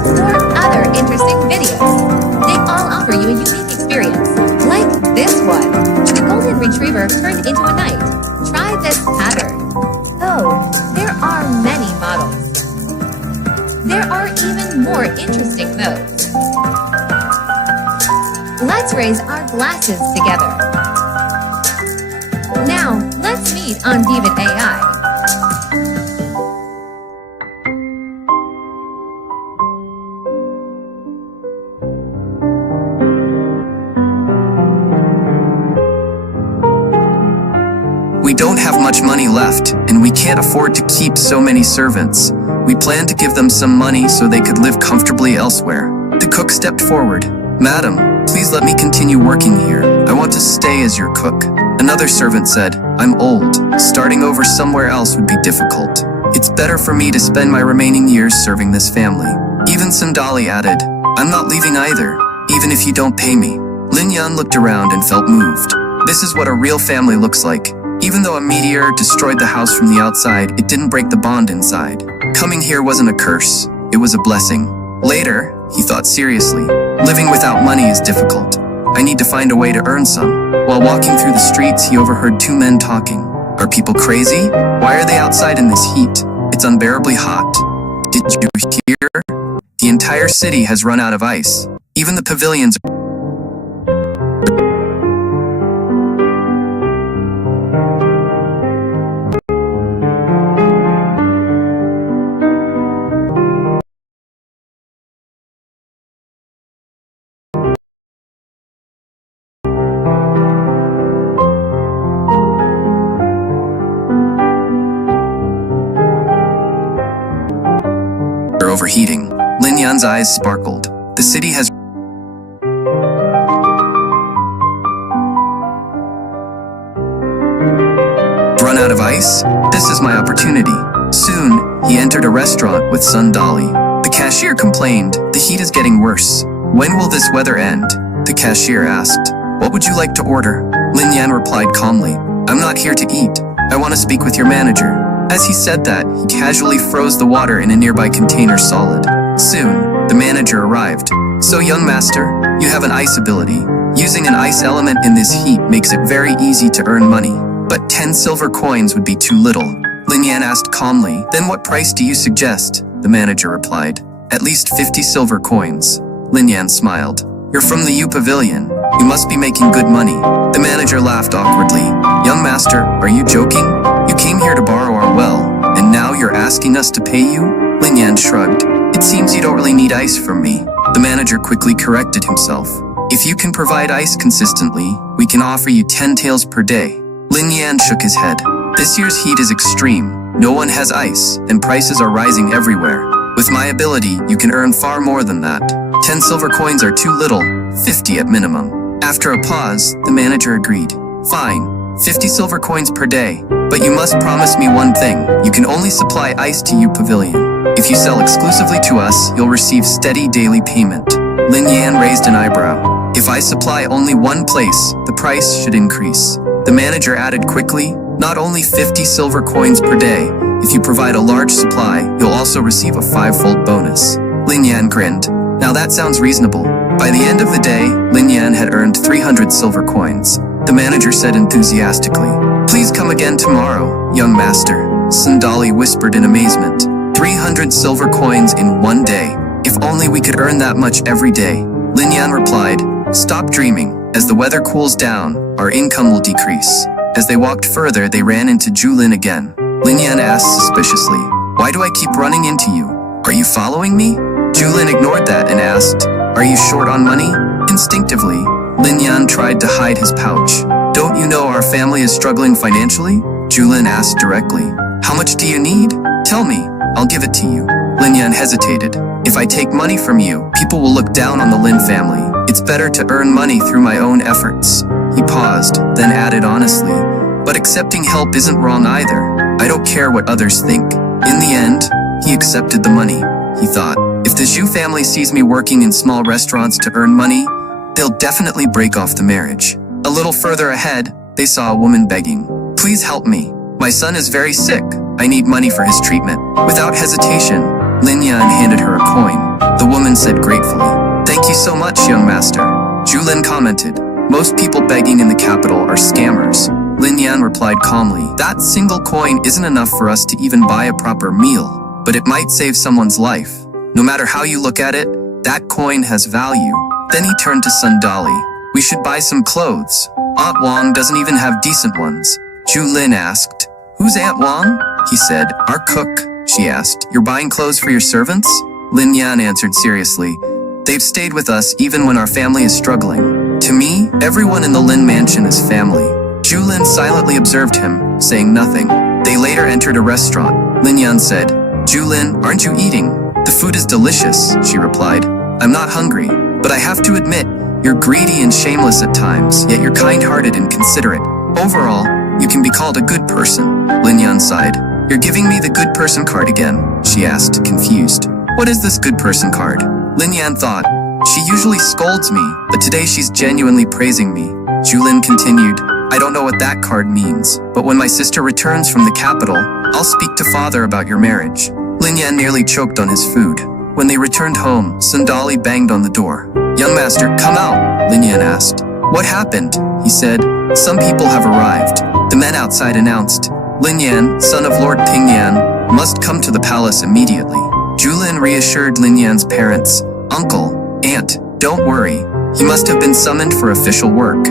or other interesting videos. They all offer you a unique experience, like this one. The golden retriever turned into a knight. Try this pattern. Oh, there are many models. There are even more interesting modes. Let's raise our glasses together. Now, let's meet on David AI. We don't have much money left, and we can't afford to keep so many servants. We plan to give them some money so they could live comfortably elsewhere. The cook stepped forward. Madam, please let me continue working here. I want to stay as your cook. Another servant said, I'm old. Starting over somewhere else would be difficult. It's better for me to spend my remaining years serving this family. Even Sundali added, I'm not leaving either, even if you don't pay me. Lin Yan looked around and felt moved. This is what a real family looks like. Even though a meteor destroyed the house from the outside, it didn't break the bond inside. Coming here wasn't a curse, it was a blessing. Later, he thought seriously. Living without money is difficult. I need to find a way to earn some. While walking through the streets, he overheard 2 men talking. Are people crazy? Why are they outside in this heat? It's unbearably hot. Did you hear? The entire city has run out of ice. Even the pavilions are overheating. Lin Yan's eyes sparkled. The city has run out of ice? This is my opportunity. Soon, he entered a restaurant with Sundali. The cashier complained, the heat is getting worse. When will this weather end? The cashier asked. What would you like to order? Lin Yan replied calmly. I'm not here to eat. I want to speak with your manager. As he said that, he casually froze the water in a nearby container solid. Soon, the manager arrived. So young master, you have an ice ability. Using an ice element in this heat makes it very easy to earn money. But 10 silver coins would be too little. Lin Yan asked calmly, Then what price do you suggest? The manager replied, At least 50 silver coins. Lin Yan smiled. You're from the U Pavilion. You must be making good money. The manager laughed awkwardly. Young master, are you joking? You came here to borrow our wealth. asking us to pay you? Lin Yan shrugged. It seems you don't really need ice from me. The manager quickly corrected himself. If you can provide ice consistently, we can offer you 10 taels per day. Lin Yan shook his head. This year's heat is extreme. No one has ice, and prices are rising everywhere. With my ability, you can earn far more than that. 10 silver coins are too little, 50 at minimum. After a pause, the manager agreed. Fine, 50 silver coins per day. But you must promise me one thing. You can only supply ice to you pavilion. If you sell exclusively to us, you'll receive steady daily payment. Lin Yan raised an eyebrow. If I supply only one place, the price should increase. The manager added quickly, not only 50 silver coins per day. If you provide a large supply, you'll also receive a 5-fold bonus. Lin Yan grinned. Now that sounds reasonable. By the end of the day, Lin Yan had earned 300 silver coins. The manager said enthusiastically, "Please come again tomorrow, young master." Sundali whispered in amazement. 300 silver coins in one day. If only we could earn that much every day. Lin Yan replied, "Stop dreaming. As the weather cools down, our income will decrease." As they walked further, they ran into Julin again. Lin Yan asked suspiciously, "Why do I keep running into you? Are you following me?" Julin ignored that and asked, "Are you short on money?" Instinctively, Lin Yan tried to hide his pouch. "Don't you know our family is struggling financially?" Julin asked directly. "How much do you need? Tell me, I'll give it to you." Lin Yan hesitated. "If I take money from you, people will look down on the Lin family. It's better to earn money through my own efforts." He paused, then added honestly, "But accepting help isn't wrong either. I don't care what others think." In the end, he accepted the money. He thought, if the Zhu family sees me working in small restaurants to earn money, they'll definitely break off the marriage. A little further ahead, they saw a woman begging. "Please help me. My son is very sick. I need money for his treatment." Without hesitation, Lin Yan handed her a coin. The woman said gratefully, "Thank you so much, young master." Julin commented, "Most people begging in the capital are scammers." Lin Yan replied calmly, "That single coin isn't enough for us to even buy a proper meal, but it might save someone's life. No matter how you look at it, that coin has value." Then he turned to Sundali. "We should buy some clothes. Aunt Wang doesn't even have decent ones." Julin asked, "Who's Aunt Wang?" He said, "Our cook." She asked, "You're buying clothes for your servants?" Lin Yan answered seriously, "They've stayed with us even when our family is struggling. To me, everyone in the Lin mansion is family." Julin silently observed him, saying nothing. They later entered a restaurant. Lin Yan said, "Julin, aren't you eating?" "The food is delicious," she replied. "I'm not hungry, but I have to admit, you're greedy and shameless at times, yet you're kind-hearted and considerate. Overall, you can be called a good person." Lin Yan sighed. "You're giving me the good person card again?" she asked, confused. "What is this good person card?" Lin Yan thought, "She usually scolds me, but today she's genuinely praising me." Julin continued, "I don't know what that card means, but when my sister returns from the capital, I'll speak to father about your marriage." Lin Yan nearly choked on his food. When they returned home, Sundali banged on the door. "Young master, come out," Lin Yan asked. "What happened?" he said. "Some people have arrived." The men outside announced, "Lin Yan, son of Lord Ping Yan, must come to the palace immediately." Julin reassured Lin Yan's parents, "Uncle, aunt, don't worry. He must have been summoned for official work."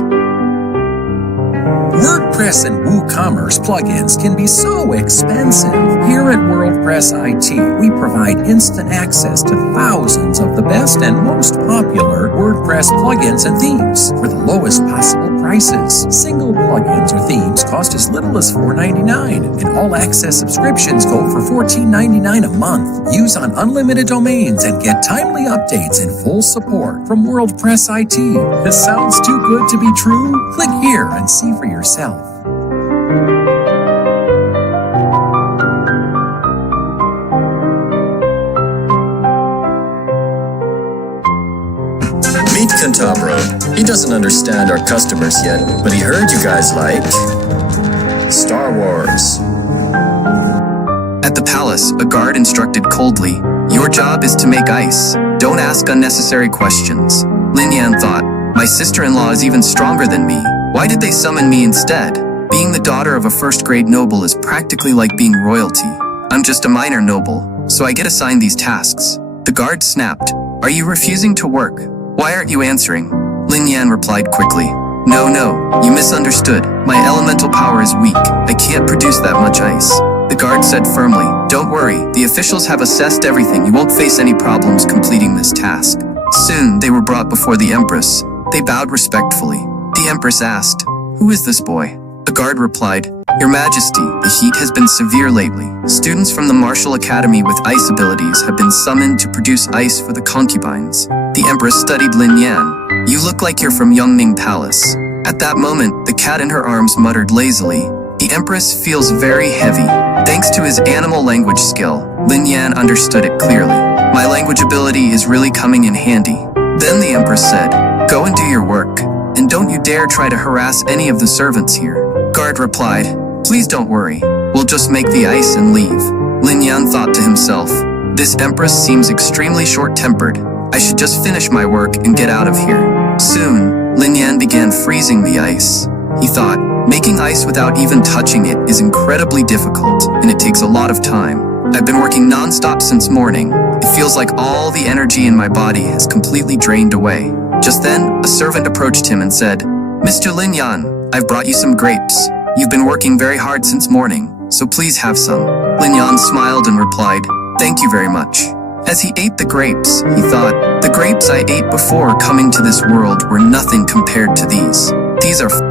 WordPress and WooCommerce plugins can be so expensive. Here at WordPress IT, we provide instant access to thousands of the best and most popular WordPress plugins and themes for the lowest possible prices. Single plugins or themes cost as little as $4.99, and all-access subscriptions go for $14.99 a month. Use on unlimited domains and get timely updates and full support from WordPress IT. This sounds too good to be true? Click here and see for yourself. Meet Cantabro. He doesn't understand our customers yet, but he heard you guys like Star Wars. At the palace, a guard instructed coldly, "Your job is to make ice. Don't ask unnecessary questions." Lin Yan thought, "My sister-in-law is even stronger than me. Why did they summon me instead? Being the daughter of a first-grade noble is practically like being royalty. I'm just a minor noble, so I get assigned these tasks." The guard snapped, "Are you refusing to work? Why aren't you answering?" Lin Yan replied quickly, No, you misunderstood. My elemental power is weak. I can't produce that much ice. The guard said firmly, "Don't worry, the officials have assessed everything. You won't face any problems completing this task." Soon, they were brought before the Empress. They bowed respectfully. The Empress asked, "Who is this boy?" The guard replied, "Your Majesty, the heat has been severe lately. Students from the Martial Academy with ice abilities have been summoned to produce ice for the concubines." The Empress studied Lin Yan. "You look like you're from Yongning Palace." At that moment, the cat in her arms muttered lazily. The Empress feels very heavy. Thanks to his animal language skill, Lin Yan understood it clearly. "My language ability is really coming in handy." Then the Empress said, "Go and do your work, and don't you dare try to harass any of the servants here." Guard replied, "Please don't worry. We'll just make the ice and leave." Lin Yan thought to himself, "This Empress seems extremely short-tempered. I should just finish my work and get out of here." Soon, Lin Yan began freezing the ice. He thought, making ice without even touching it is incredibly difficult, and it takes a lot of time. I've been working non-stop since morning. It feels like all the energy in my body has completely drained away. Just then, a servant approached him and said, "Mr. Lin Yan, I've brought you some grapes. You've been working very hard since morning, so please have some." Lin Yan smiled and replied, "Thank you very much." As he ate the grapes, he thought, "The grapes I ate before coming to this world were nothing compared to these. These are far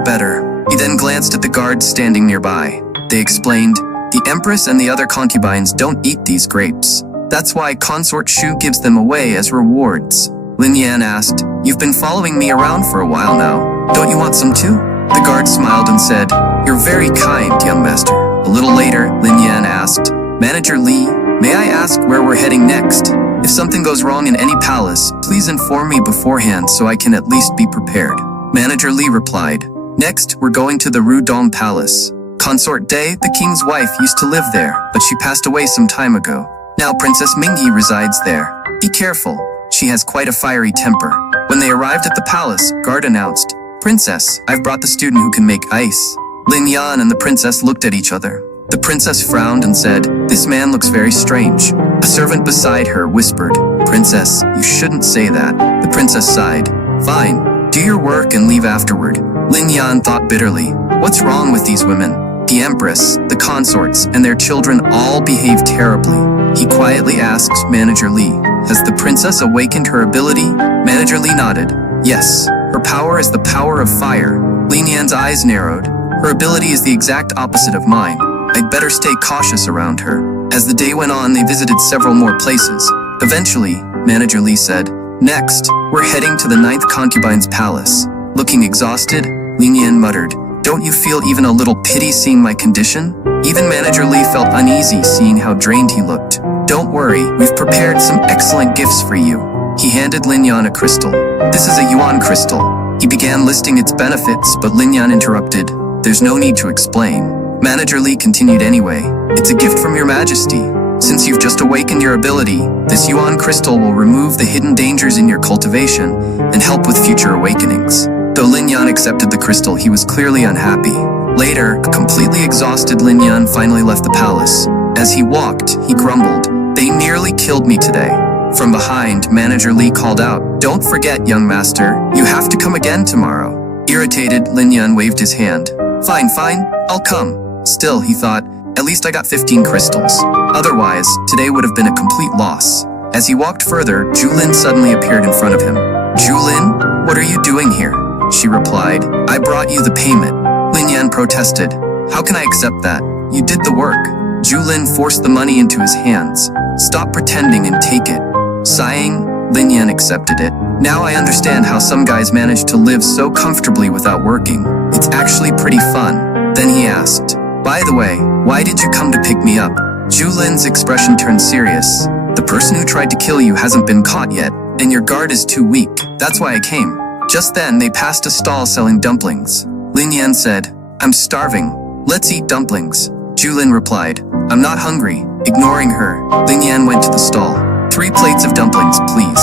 better." He then glanced at the guards standing nearby. They explained, "The Empress and the other concubines don't eat these grapes. That's why Consort Shu gives them away as rewards." Lin Yan asked, "You've been following me around for a while now. Don't you want some too?" The guard smiled and said, "You're very kind, young master." A little later, Lin Yan asked, "Manager Li, may I ask where we're heading next? If something goes wrong in any palace, please inform me beforehand so I can at least be prepared." Manager Li replied, "Next, we're going to the Rudong Palace. Consort Day, the king's wife, used to live there, but she passed away some time ago. Now Princess Mingyi resides there. Be careful, she has quite a fiery temper." When they arrived at the palace, guard announced, "Princess, I've brought the student who can make ice." Lin Yan and the princess looked at each other. The princess frowned and said, "This man looks very strange." A servant beside her whispered, "Princess, you shouldn't say that." The princess sighed. "Fine, do your work and leave afterward." Lin Yan thought bitterly, "What's wrong with these women? The Empress, the consorts, and their children all behave terribly." He quietly asked Manager Li, "Has the princess awakened her ability?" Manager Li nodded. "Yes, her power is the power of fire." Lin Yan's eyes narrowed. "Her ability is the exact opposite of mine. I'd better stay cautious around her." As the day went on, they visited several more places. Eventually, Manager Li said, "Next, we're heading to the 9th Concubine's Palace." Looking exhausted, Lin Yan muttered, "Don't you feel even a little pity seeing my condition?" Even Manager Li felt uneasy seeing how drained he looked. "Don't worry, we've prepared some excellent gifts for you." He handed Lin Yan a crystal. "This is a yuan crystal." He began listing its benefits, but Lin Yan interrupted. "There's no need to explain." Manager Li continued anyway. "It's a gift from your majesty. Since you've just awakened your ability, this yuan crystal will remove the hidden dangers in your cultivation and help with future awakenings." Though Lin Yan accepted the crystal, he was clearly unhappy. Later, a completely exhausted Lin Yan finally left the palace. As he walked, he grumbled, "They nearly killed me today." From behind, Manager Li called out, "Don't forget, young master, you have to come again tomorrow." Irritated, Lin Yan waved his hand. Fine, I'll come." Still, he thought, "At least I got 15 crystals. Otherwise, today would have been a complete loss." As he walked further, Julin suddenly appeared in front of him. "Julin, what are you doing here?" She replied, "I brought you the payment." Lin Yan protested, "How can I accept that? You did the work." Julin forced the money into his hands. "Stop pretending and take it." Sighing, Lin Yan accepted it. "Now I understand how some guys manage to live so comfortably without working. It's actually pretty fun." Then he asked, "By the way, why did you come to pick me up?" Julin's expression turned serious. "The person who tried to kill you hasn't been caught yet, and your guard is too weak. That's why I came." Just then, they passed a stall selling dumplings. Lin Yan said, "I'm starving. Let's eat dumplings." Julin replied, "I'm not hungry." Ignoring her, Lin Yan went to the stall. 3 plates of dumplings, please."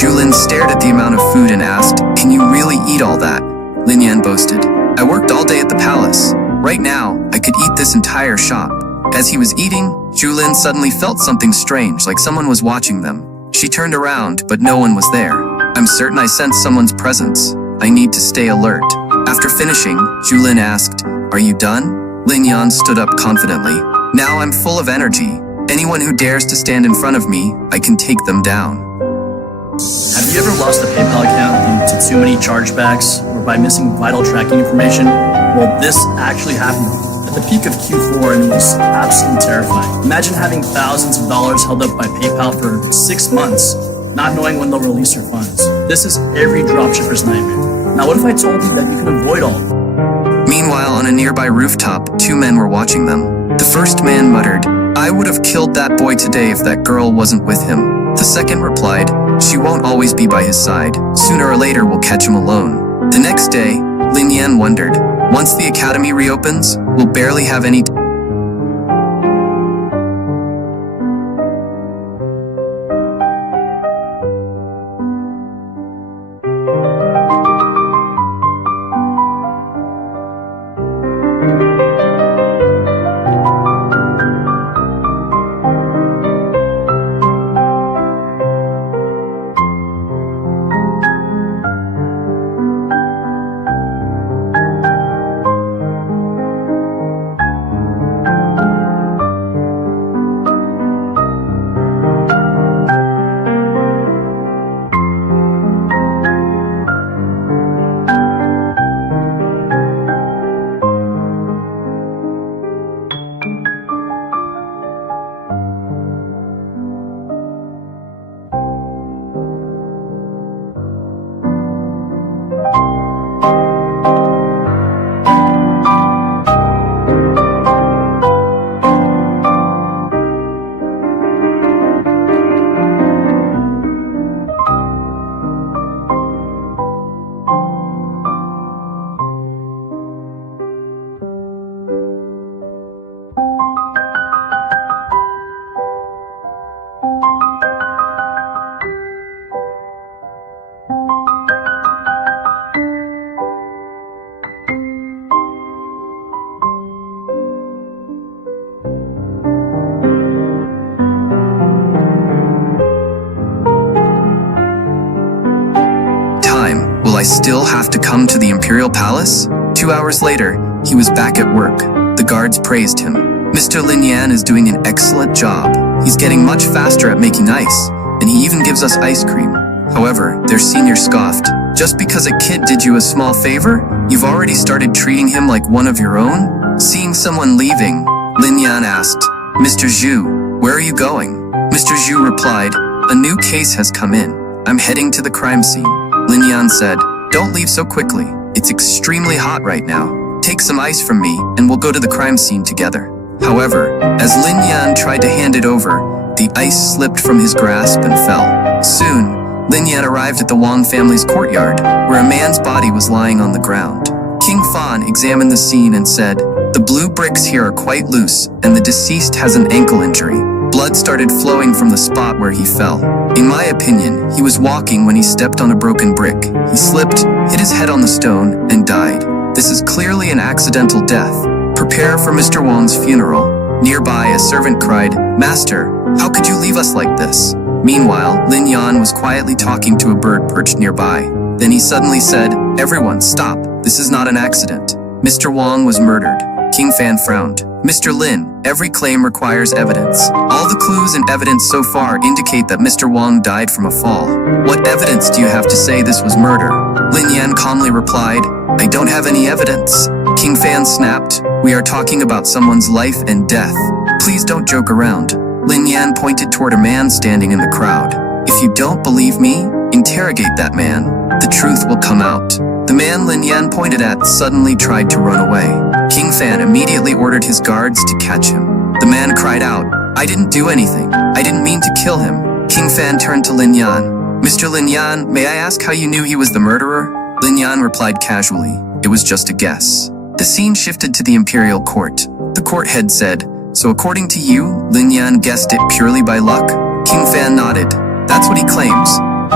Julin stared at the amount of food and asked, "Can you really eat all that?" Lin Yan boasted, "I worked all day at the palace. Right now, I could eat this entire shop." As he was eating, Julin suddenly felt something strange, like someone was watching them. She turned around, but no one was there. "I'm certain I sensed someone's presence. I need to stay alert." After finishing, Julin asked, "Are you done?" Lin Yan stood up confidently. "Now I'm full of energy. Anyone who dares to stand in front of me, I can take them down." Have you ever lost a PayPal account due to too many chargebacks or by missing vital tracking information? Well, this actually happened to me at the peak of Q4, and it was absolutely terrifying. Imagine having thousands of dollars held up by PayPal for 6 months, not knowing when they'll release your funds. This is every dropshipper's nightmare. Now, what if I told you that you can avoid all of it? Meanwhile, on a nearby rooftop, 2 men were watching them. The first man muttered, "I would have killed that boy today if that girl wasn't with him." The second replied, "She won't always be by his side. Sooner or later, we'll catch him alone." The next day, Lin Yan wondered, once the academy reopens, we'll barely have any I still have to come to the Imperial Palace? 2 hours later, he was back at work. The guards praised him. Mr. Lin Yan is doing an excellent job. He's getting much faster at making ice, and he even gives us ice cream. However, their senior scoffed. Just because a kid did you a small favor, you've already started treating him like one of your own? Seeing someone leaving, Lin Yan asked, "Mr. Zhu, where are you going?" Mr. Zhu replied, "A new case has come in. I'm heading to the crime scene." Lin Yan said, "Don't leave so quickly. It's extremely hot right now. Take some ice from me, and we'll go to the crime scene together." However, as Lin Yan tried to hand it over, the ice slipped from his grasp and fell. Soon, Lin Yan arrived at the Wang family's courtyard, where a man's body was lying on the ground. King Fan examined the scene and said, "The blue bricks here are quite loose, and the deceased has an ankle injury." Blood started flowing from the spot where he fell. In my opinion, he was walking when he stepped on a broken brick. He slipped, hit his head on the stone, and died. This is clearly an accidental death. Prepare for Mr. Wang's funeral. Nearby, a servant cried, "Master, how could you leave us like this?" Meanwhile, Lin Yan was quietly talking to a bird perched nearby. Then he suddenly said, "Everyone, stop. This is not an accident. Mr. Wang was murdered." King Fan frowned. "Mr. Lin, every claim requires evidence. All the clues and evidence so far indicate that Mr. Wang died from a fall. What evidence do you have to say this was murder?" Lin Yan calmly replied, "I don't have any evidence." King Fan snapped, "We are talking about someone's life and death. Please don't joke around." Lin Yan pointed toward a man standing in the crowd. "If you don't believe me, interrogate that man. The truth will come out." The man Lin Yan pointed at suddenly tried to run away. King Fan immediately ordered his guards to catch him. The man cried out, "I didn't do anything. I didn't mean to kill him." King Fan turned to Lin Yan. "Mr. Lin Yan, may I ask how you knew he was the murderer?" Lin Yan replied casually, "It was just a guess." The scene shifted to the imperial court. The court head said, "So according to you, Lin Yan guessed it purely by luck?" King Fan nodded. "That's what he claims.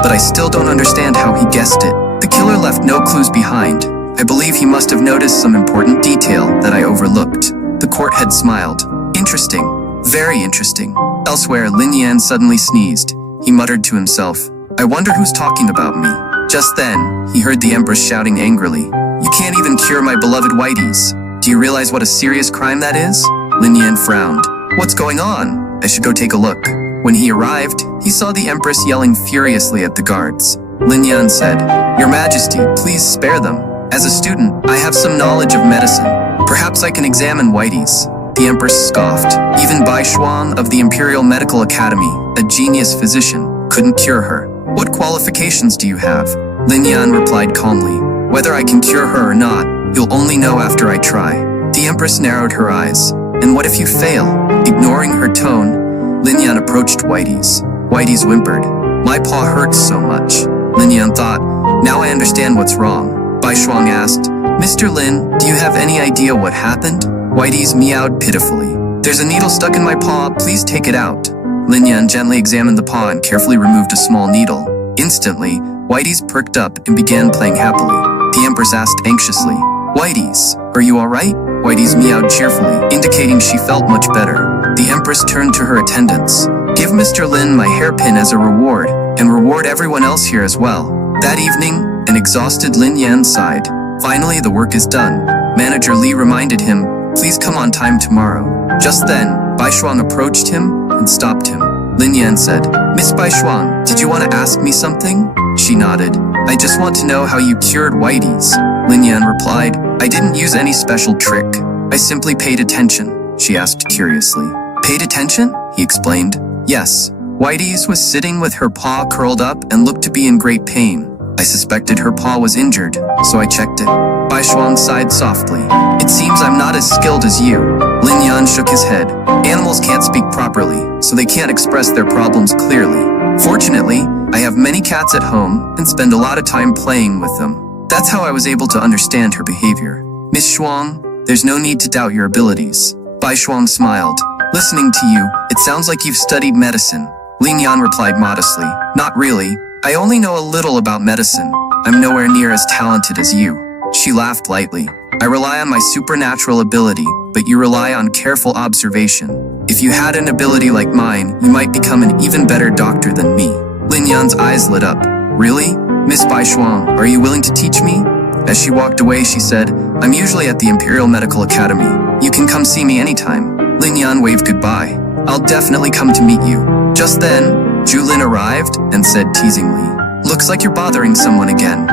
but I still don't understand how he guessed it. The killer left no clues behind. I believe he must have noticed some important detail that I overlooked. The court head smiled. Interesting. Very interesting. Elsewhere, Lin Yan suddenly sneezed. He muttered to himself, I wonder who's talking about me. Just then, he heard the Empress shouting angrily, You can't even cure my beloved whiteys. Do you realize what a serious crime that is? Lin Yan frowned. What's going on? I should go take a look. When he arrived, he saw the Empress yelling furiously at the guards. Lin Yan said, Your Majesty, please spare them. As a student, I have some knowledge of medicine. Perhaps I can examine whiteys. The Empress scoffed. Even Bai Shuang of the Imperial Medical Academy, a genius physician, couldn't cure her. What qualifications do you have? Lin Yan replied calmly. Whether I can cure her or not, you'll only know after I try. The Empress narrowed her eyes. And what if you fail? Ignoring her tone, Lin Yan approached Whitey's. Whitey's whimpered. My paw hurts so much. Lin Yan thought, now I understand what's wrong. Bai Shuang asked, Mr. Lin, do you have any idea what happened? Whitey's meowed pitifully. There's a needle stuck in my paw, please take it out. Lin Yan gently examined the paw and carefully removed a small needle. Instantly, Whitey's perked up and began playing happily. The Empress asked anxiously, Whitey's, are you alright? Whitey's meowed cheerfully, indicating she felt much better. The Empress turned to her attendants. Give Mr. Lin my hairpin as a reward, and reward everyone else here as well. That evening, an exhausted Lin Yan sighed. Finally, the work is done. Manager Li reminded him, please come on time tomorrow. Just then, Bai Shuang approached him and stopped him. Lin Yan said, Miss Bai Shuang, did you want to ask me something? She nodded. I just want to know how you cured Whitey's. Lin Yan replied, I didn't use any special trick. I simply paid attention, she asked curiously. Paid attention? He explained. Yes. Whitey's was sitting with her paw curled up and looked to be in great pain. I suspected her paw was injured, so I checked it. Bai Shuang sighed softly. It seems I'm not as skilled as you. Lin Yan shook his head. Animals can't speak properly, so they can't express their problems clearly. Fortunately, I have many cats at home and spend a lot of time playing with them. That's how I was able to understand her behavior. Miss Shuang, there's no need to doubt your abilities. Bai Shuang smiled. Listening to you, it sounds like you've studied medicine. Lin Yan replied modestly. Not really. I only know a little about medicine. I'm nowhere near as talented as you. She laughed lightly. I rely on my supernatural ability, but you rely on careful observation. If you had an ability like mine, you might become an even better doctor than me. Lin Yan's eyes lit up. Really? Miss Bai Shuang, are you willing to teach me? As she walked away, she said, I'm usually at the Imperial Medical Academy. You can come see me anytime. Lin Yan waved goodbye. I'll definitely come to meet you. Just then, Julin arrived and said teasingly, Looks like you're bothering someone again.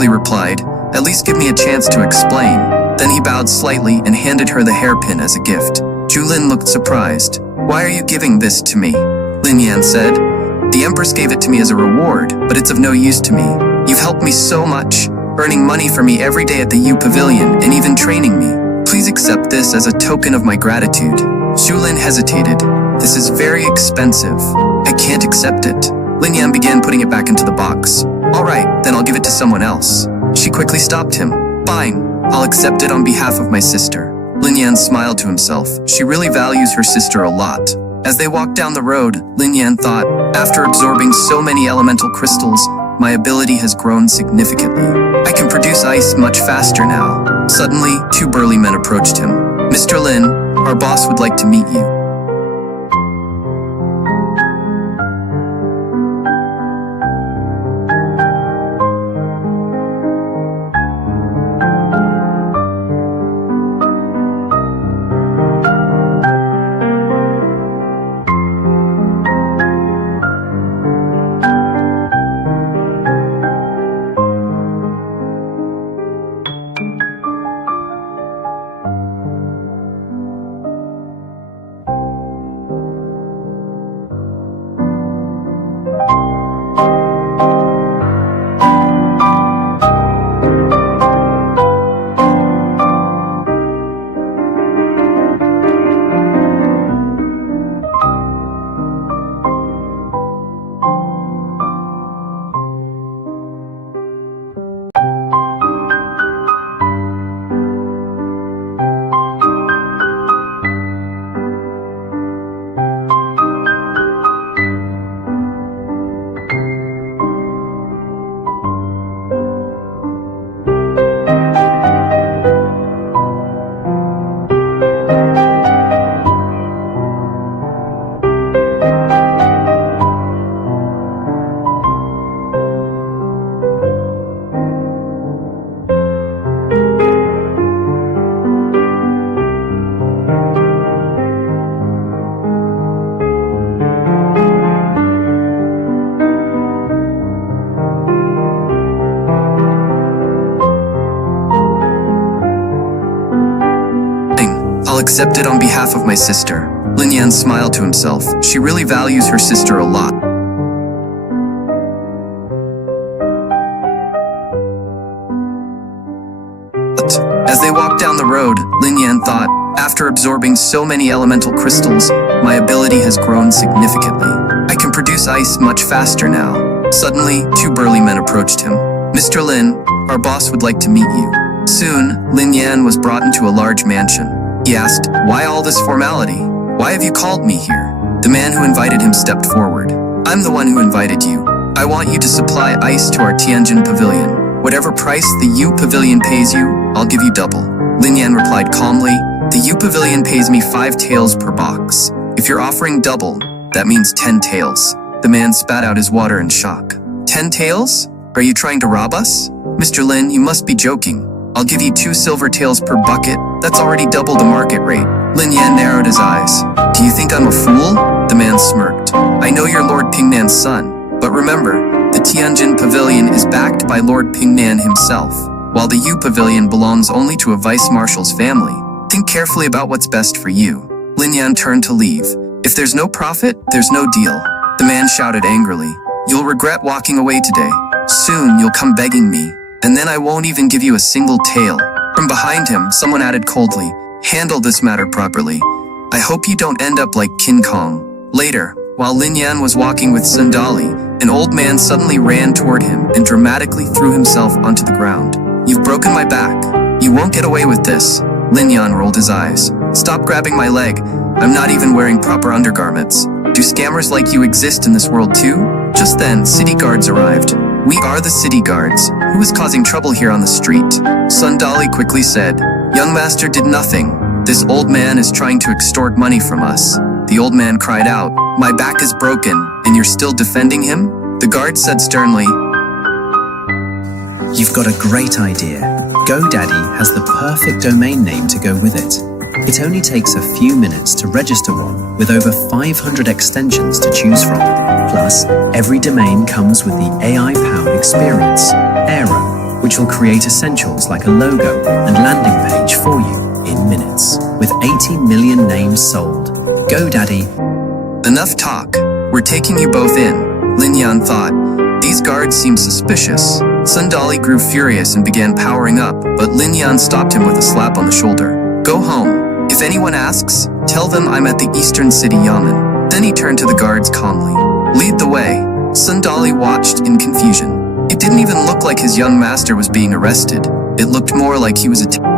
Quickly replied, At least give me a chance to explain. Then he bowed slightly and handed her the hairpin as a gift. Julin looked surprised. Why are you giving this to me? Lin Yan said, The Empress gave it to me as a reward, but it's of no use to me. You've helped me so much, earning money for me every day at the U Pavilion and even training me. Please accept this as a token of my gratitude. Julin hesitated. This is very expensive. I can't accept it. Lin Yan began putting it back into the box. All right, then I'll give it to someone else. She quickly stopped him. Fine, I'll accept it on behalf of my sister. Lin Yan smiled to himself. She really values her sister a lot. As they walked down the road, Lin Yan thought, after absorbing so many elemental crystals, my ability has grown significantly. I can produce ice much faster now. Suddenly, two burly men approached him. Mr. Lin, our boss would like to meet you. accept it on behalf of my sister. Lin Yan smiled to himself. She really values her sister a lot. As they walked down the road, Lin Yan thought, after absorbing so many elemental crystals, my ability has grown significantly. I can produce ice much faster now. Suddenly, two burly men approached him. Mr. Lin, our boss would like to meet you. Soon, Lin Yan was brought into a large mansion. He asked, why all this formality? Why have you called me here? The man who invited him stepped forward. I'm the one who invited you. I want you to supply ice to our Tianjin pavilion. Whatever price the U pavilion pays you, I'll give you double. Lin Yan replied calmly, the U pavilion pays me 5 taels per box. If you're offering double, that means 10 taels. The man spat out his water in shock. 10 taels? Are you trying to rob us? Mr. Lin, you must be joking. I'll give you 2 silver taels per bucket. That's already double the market rate. Lin Yan narrowed his eyes. Do you think I'm a fool? The man smirked. I know you're Lord Pingnan's son, but remember, the Tianjin pavilion is backed by Lord Pingnan himself, while the U pavilion belongs only to a vice marshal's family. Think carefully about what's best for you. Lin Yan turned to leave. If there's no profit, there's no deal. The man shouted angrily. You'll regret walking away today. Soon you'll come begging me, and then I won't even give you a single tael. From behind him, someone added coldly, handle this matter properly. I hope you don't end up like King Kong. Later, while Lin Yan was walking with Sundali, an old man suddenly ran toward him and dramatically threw himself onto the ground. You've broken my back. You won't get away with this. Lin Yan rolled his eyes. Stop grabbing my leg. I'm not even wearing proper undergarments. Do scammers like you exist in this world too? Just then, city guards arrived. We are the city guards. Who is causing trouble here on the street? Sundali quickly said, Young master did nothing. This old man is trying to extort money from us. The old man cried out, My back is broken, and you're still defending him? The guard said sternly, You've got a great idea. GoDaddy has the perfect domain name to go with it. It only takes a few minutes to register one with over 500 extensions to choose from. Plus, every domain comes with the AI-powered experience, Aero, which will create essentials like a logo and landing page for you in minutes. With 80 million names sold, GoDaddy. Enough talk. We're taking you both in. Lin Yan thought. These guards seem suspicious. Sundali grew furious and began powering up, but Lin Yan stopped him with a slap on the shoulder. Go home. If anyone asks, tell them I'm at the Eastern City Yamen. Then he turned to the guards calmly. Lead the way. Sundali watched in confusion. It didn't even look like his young master was being arrested. It looked more like he was attending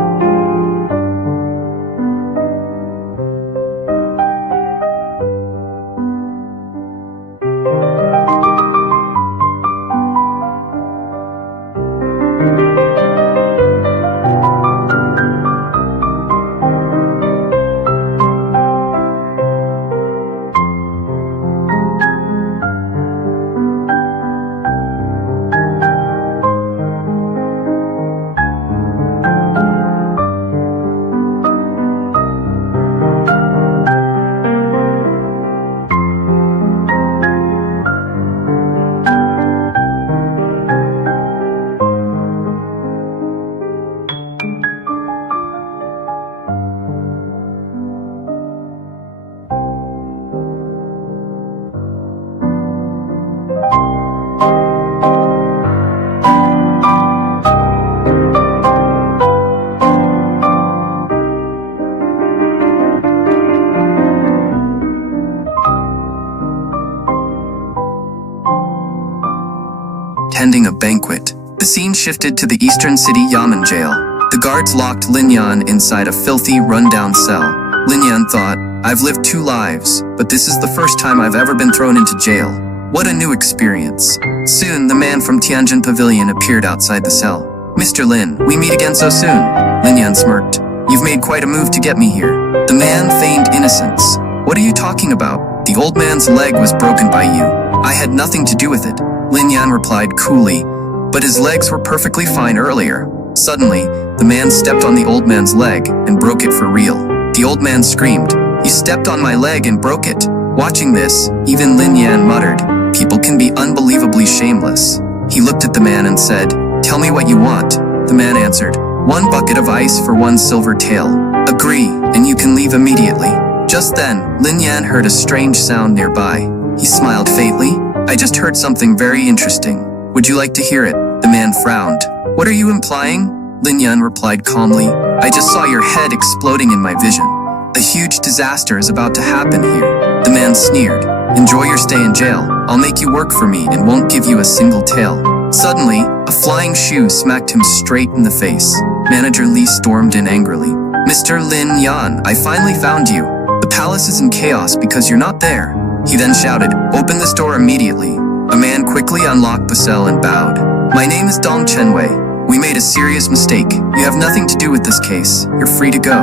a banquet. The scene shifted to the Eastern City Yamen jail. The guards locked Lin Yan inside a filthy, run-down cell. Lin Yan thought, I've lived 2 lives, but this is the first time I've ever been thrown into jail. What a new experience. Soon, the man from Tianjin Pavilion appeared outside the cell. Mr. Lin, we meet again so soon. Lin Yan smirked. You've made quite a move to get me here. The man feigned innocence. What are you talking about? The old man's leg was broken by you. I had nothing to do with it. Lin Yan replied coolly, but his legs were perfectly fine earlier. Suddenly, the man stepped on the old man's leg and broke it for real. The old man screamed, You stepped on my leg and broke it. Watching this, even Lin Yan muttered, People can be unbelievably shameless. He looked at the man and said, Tell me what you want. The man answered, 1 bucket of ice for 1 silver tael. A Agree, and you can leave immediately. Just then, Lin Yan heard a strange sound nearby. He smiled faintly. I just heard something very interesting. Would you like to hear it? The man frowned. What are you implying? Lin Yan replied calmly. I just saw your head exploding in my vision. A huge disaster is about to happen here. The man sneered. Enjoy your stay in jail. I'll make you work for me and won't give you a single tael. Suddenly, a flying shoe smacked him straight in the face. Manager Li stormed in angrily. Mr. Lin Yan, I finally found you. The palace is in chaos because you're not there. He then shouted, open this door immediately. A man quickly unlocked the cell and bowed. My name is Dong Chenwei. We made a serious mistake. You have nothing to do with this case. You're free to go.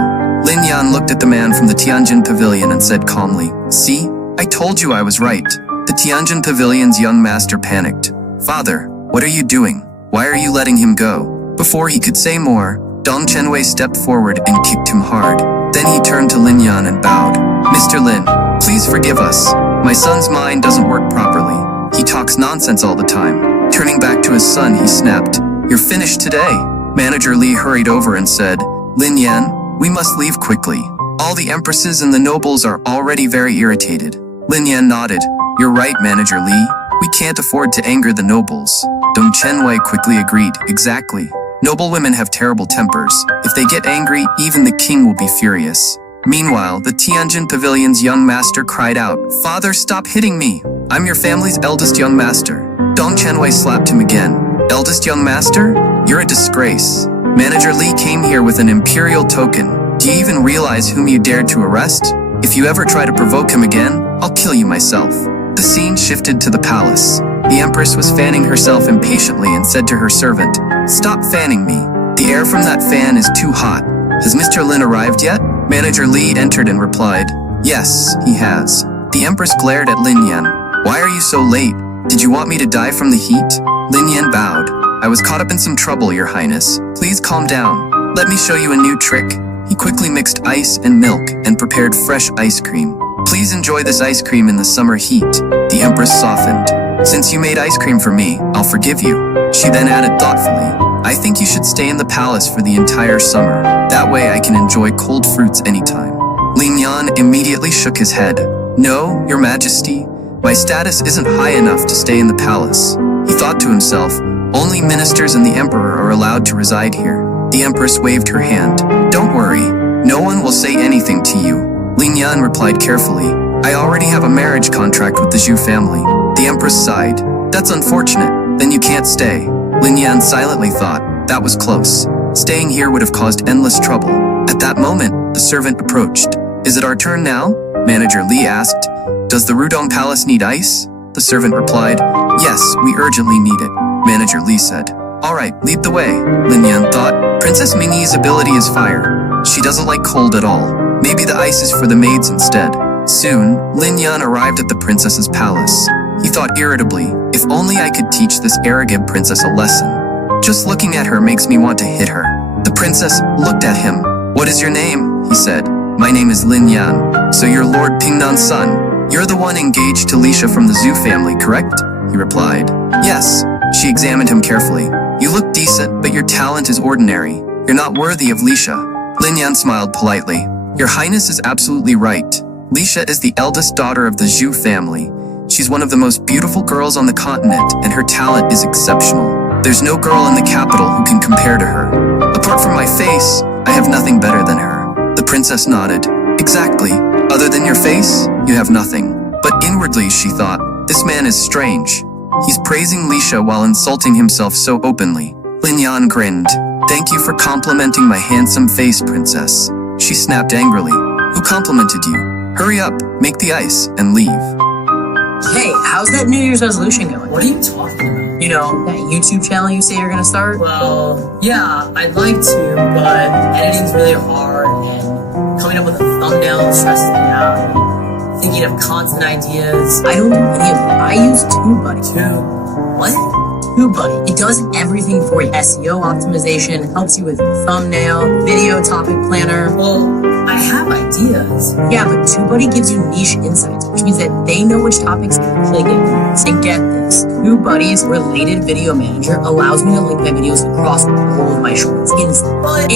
Lin Yan looked at the man from the Tianjin Pavilion and said calmly, see? I told you I was right. The Tianjin Pavilion's young master panicked. Father, what are you doing? Why are you letting him go? Before he could say more, Dong Chenwei stepped forward and kicked him hard. Then he turned to Lin Yan and bowed. Mr. Lin, please forgive us. My son's mind doesn't work properly. He talks nonsense all the time. Turning back to his son, he snapped, you're finished today. Manager Li hurried over and said, Lin Yan, we must leave quickly. All the empresses and the nobles are already very irritated. Lin Yan nodded. You're right, Manager Li. We can't afford to anger the nobles. Dong Chenwei quickly agreed. Exactly. Noble women have terrible tempers. If they get angry, even the king will be furious. Meanwhile, the Tianjin Pavilion's young master cried out, Father, stop hitting me. I'm your family's eldest young master. Dong Chenwei slapped him again. Eldest young master? You're a disgrace. Manager Li came here with an imperial token. Do you even realize whom you dared to arrest? If you ever try to provoke him again, I'll kill you myself. The scene shifted to the palace. The empress was fanning herself impatiently and said to her servant, Stop fanning me. The air from that fan is too hot. Has Mr. Lin arrived yet? Manager Li entered and replied, Yes, he has. The empress glared at Lin Yan. Why are you so late? Did you want me to die from the heat? Lin Yan bowed. I was caught up in some trouble, your highness. Please calm down. Let me show you a new trick. He quickly mixed ice and milk and prepared fresh ice cream. Please enjoy this ice cream in the summer heat. The empress softened. Since you made ice cream for me, I'll forgive you. She then added thoughtfully, I think you should stay in the palace for the entire summer. That way I can enjoy cold fruits anytime. Lin Yan immediately shook his head. No, your majesty. My status isn't high enough to stay in the palace. He thought to himself, only ministers and the emperor are allowed to reside here. The empress waved her hand. Don't worry, no one will say anything to you. Lin Yan replied carefully, I already have a marriage contract with the Zhu family. The empress sighed. That's unfortunate, then you can't stay. Lin Yan silently thought, that was close. Staying here would have caused endless trouble. At that moment, the servant approached. Is it our turn now? Manager Li asked. Does the Rudong Palace need ice? The servant replied, Yes, we urgently need it. Manager Li said, All right, lead the way. Lin Yan thought, Princess Mingyi's ability is fire. She doesn't like cold at all. Maybe the ice is for the maids instead. Soon, Lin Yan arrived at the princess's palace. He thought irritably, if only I could teach this arrogant princess a lesson. Just looking at her makes me want to hit her. The princess looked at him. What is your name? He said. My name is Lin Yan. So you're Lord Pingnan's son. You're the one engaged to Lisha from the Zhu family, correct? He replied. Yes. She examined him carefully. You look decent, but your talent is ordinary. You're not worthy of Lisha. Lin Yan smiled politely. Your highness is absolutely right. Lisha is the eldest daughter of the Zhu family. She's one of the most beautiful girls on the continent, and her talent is exceptional. There's no girl in the capital who can compare to her. Apart from my face, I have nothing better than her. The princess nodded. Exactly. Other than your face, you have nothing. But inwardly, she thought, this man is strange. He's praising Lisha while insulting himself so openly. Lin Yan grinned. Thank you for complimenting my handsome face, princess. She snapped angrily. Who complimented you? Hurry up, make the ice, and leave. Hey, how's that New Year's resolution going? What are you talking about? You know, that YouTube channel you say you're gonna start? Well, yeah, I'd like to, but editing's really hard, and coming up with a thumbnail stresses me out, and thinking of content ideas. I don't do any of that. I use TubeBuddy. What? TubeBuddy. It does everything for you. SEO optimization, helps you with your thumbnail, video topic planner. Well, I have ideas. Yeah, but TubeBuddy gives you niche insights, which means that they know which topics to click in. And get this, TubeBuddy's related video manager allows me to link my videos across all of my shorts instantly.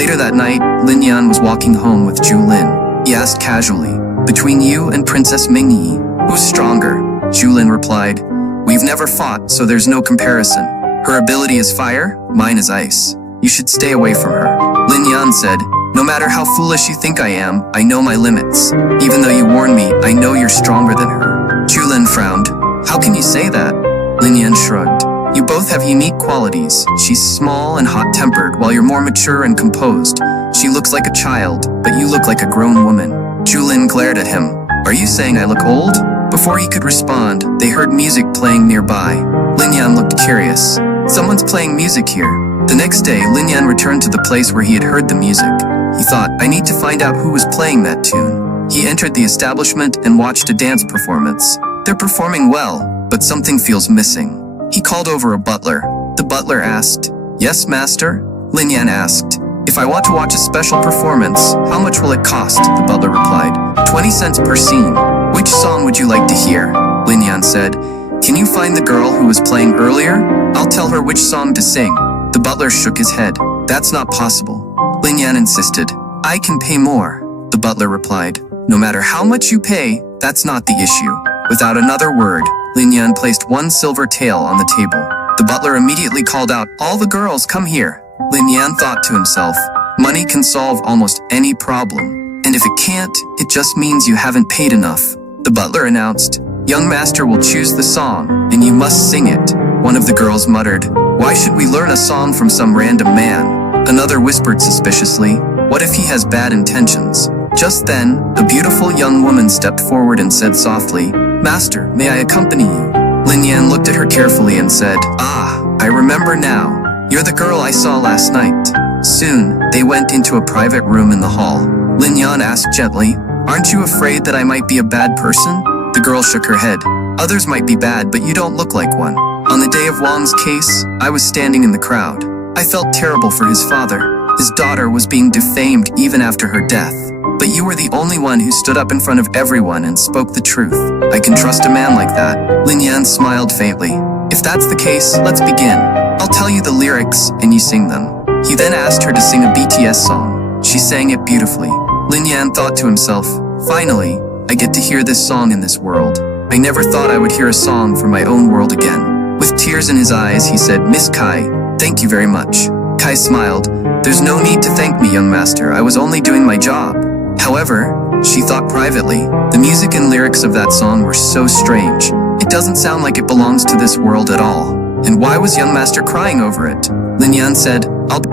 Later that night, Lin Yan was walking home with Zhu Lin. He asked casually, "Between you and Princess Mingyi, who's stronger?" Zhu Lin replied, "We've never fought, so there's no comparison. Her ability is fire, mine is ice. You should stay away from her." Lin Yan said, "No matter how foolish you think I am, I know my limits. Even though you warn me, I know you're stronger than her." Zhu Lin frowned. "How can you say that?" Lin Yan shrugged. "You both have unique qualities. She's small and hot-tempered, while you're more mature and composed. She looks like a child, but you look like a grown woman." Zhu Lin glared at him. "Are you saying I look old?" Before he could respond, they heard music playing nearby. Lin Yan looked curious. "Someone's playing music here." The next day, Lin Yan returned to the place where he had heard the music. He thought, "I need to find out who was playing that tune." He entered the establishment and watched a dance performance. They're performing well, but something feels missing. He called over a butler. The butler asked, "Yes, master?" Lin Yan asked, "If I want to watch a special performance, how much will it cost?" The butler replied, 20 cents per scene. "Which song would you like to hear?" Lin Yan said, "Can you find the girl who was playing earlier? I'll tell her which song to sing." The butler shook his head. "That's not possible." Lin Yan insisted. "I can pay more." The butler replied, "No matter how much you pay, that's not the issue." Without another word, Lin Yan placed one silver tael on the table. The butler immediately called out, "All the girls, come here." Lin Yan thought to himself, money can solve almost any problem. And if it can't, it just means you haven't paid enough. The butler announced, "Young master will choose the song, and you must sing it." One of the girls muttered, "Why should we learn a song from some random man?" Another whispered suspiciously, "What if he has bad intentions?" Just then, a beautiful young woman stepped forward and said softly, "Master, may I accompany you?" Lin Yan looked at her carefully and said, "Ah, I remember now. You're the girl I saw last night." Soon, they went into a private room in the hall. Lin Yan asked gently, "Aren't you afraid that I might be a bad person?" The girl shook her head. "Others might be bad, but you don't look like one. On the day of Wang's case, I was standing in the crowd. I felt terrible for his father. His daughter was being defamed even after her death. But you were the only one who stood up in front of everyone and spoke the truth. I can trust a man like that." Lin Yan smiled faintly. "If that's the case, let's begin. I'll tell you the lyrics and you sing them." He then asked her to sing a BTS song. She sang it beautifully. Lin Yan thought to himself, "Finally, I get to hear this song in this world. I never thought I would hear a song from my own world again." With tears in his eyes, he said, "Miss Kai, thank you very much." Kai smiled. "There's no need to thank me, young master. I was only doing my job." However, she thought privately, the music and lyrics of that song were so strange. It doesn't sound like it belongs to this world at all. And why was young master crying over it? Lin Yan said, "I'll be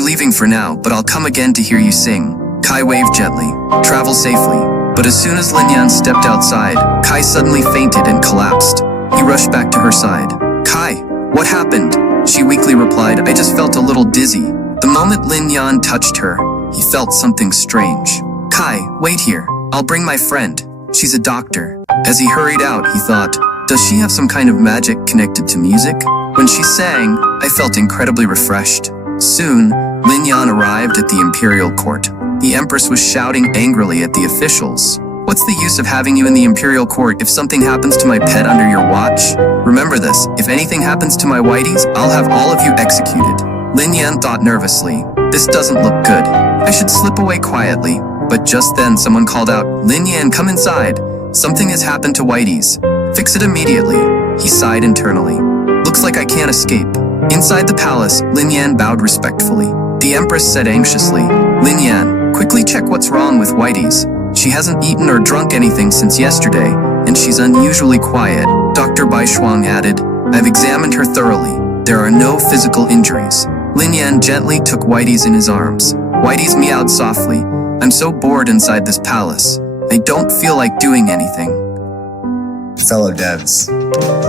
leaving for now, but I'll come again to hear you sing." Kai waved gently. "Travel safely." But as soon as Lin Yan stepped outside, Kai suddenly fainted and collapsed. He rushed back to her side. "Kai, what happened?" She weakly replied, "I just felt a little dizzy." The moment Lin Yan touched her, he felt something strange. "Kai, wait here. I'll bring my friend. She's a doctor." As he hurried out, he thought, does she have some kind of magic connected to music? When she sang, I felt incredibly refreshed. Soon, Lin Yan arrived at the imperial court. The empress was shouting angrily at the officials. "What's the use of having you in the imperial court if something happens to my pet under your watch? Remember this, if anything happens to my whiteys, I'll have all of you executed." Lin Yan thought nervously, "This doesn't look good. I should slip away quietly." But just then someone called out, "Lin Yan, come inside. Something has happened to whiteys. Fix it immediately." He sighed internally. "Looks like I can't escape." Inside the palace, Lin Yan bowed respectfully. The empress said anxiously, "Lin Yan, quickly check what's wrong with whiteys. She hasn't eaten or drunk anything since yesterday, and she's unusually quiet." Dr. Dr. Bai Shuang added, I've examined her thoroughly. There are no physical injuries. Lin Yan gently took Whitey's in his arms. Whitey's meowed softly. I'm so bored inside this palace. I don't feel like doing anything. Fellow devs,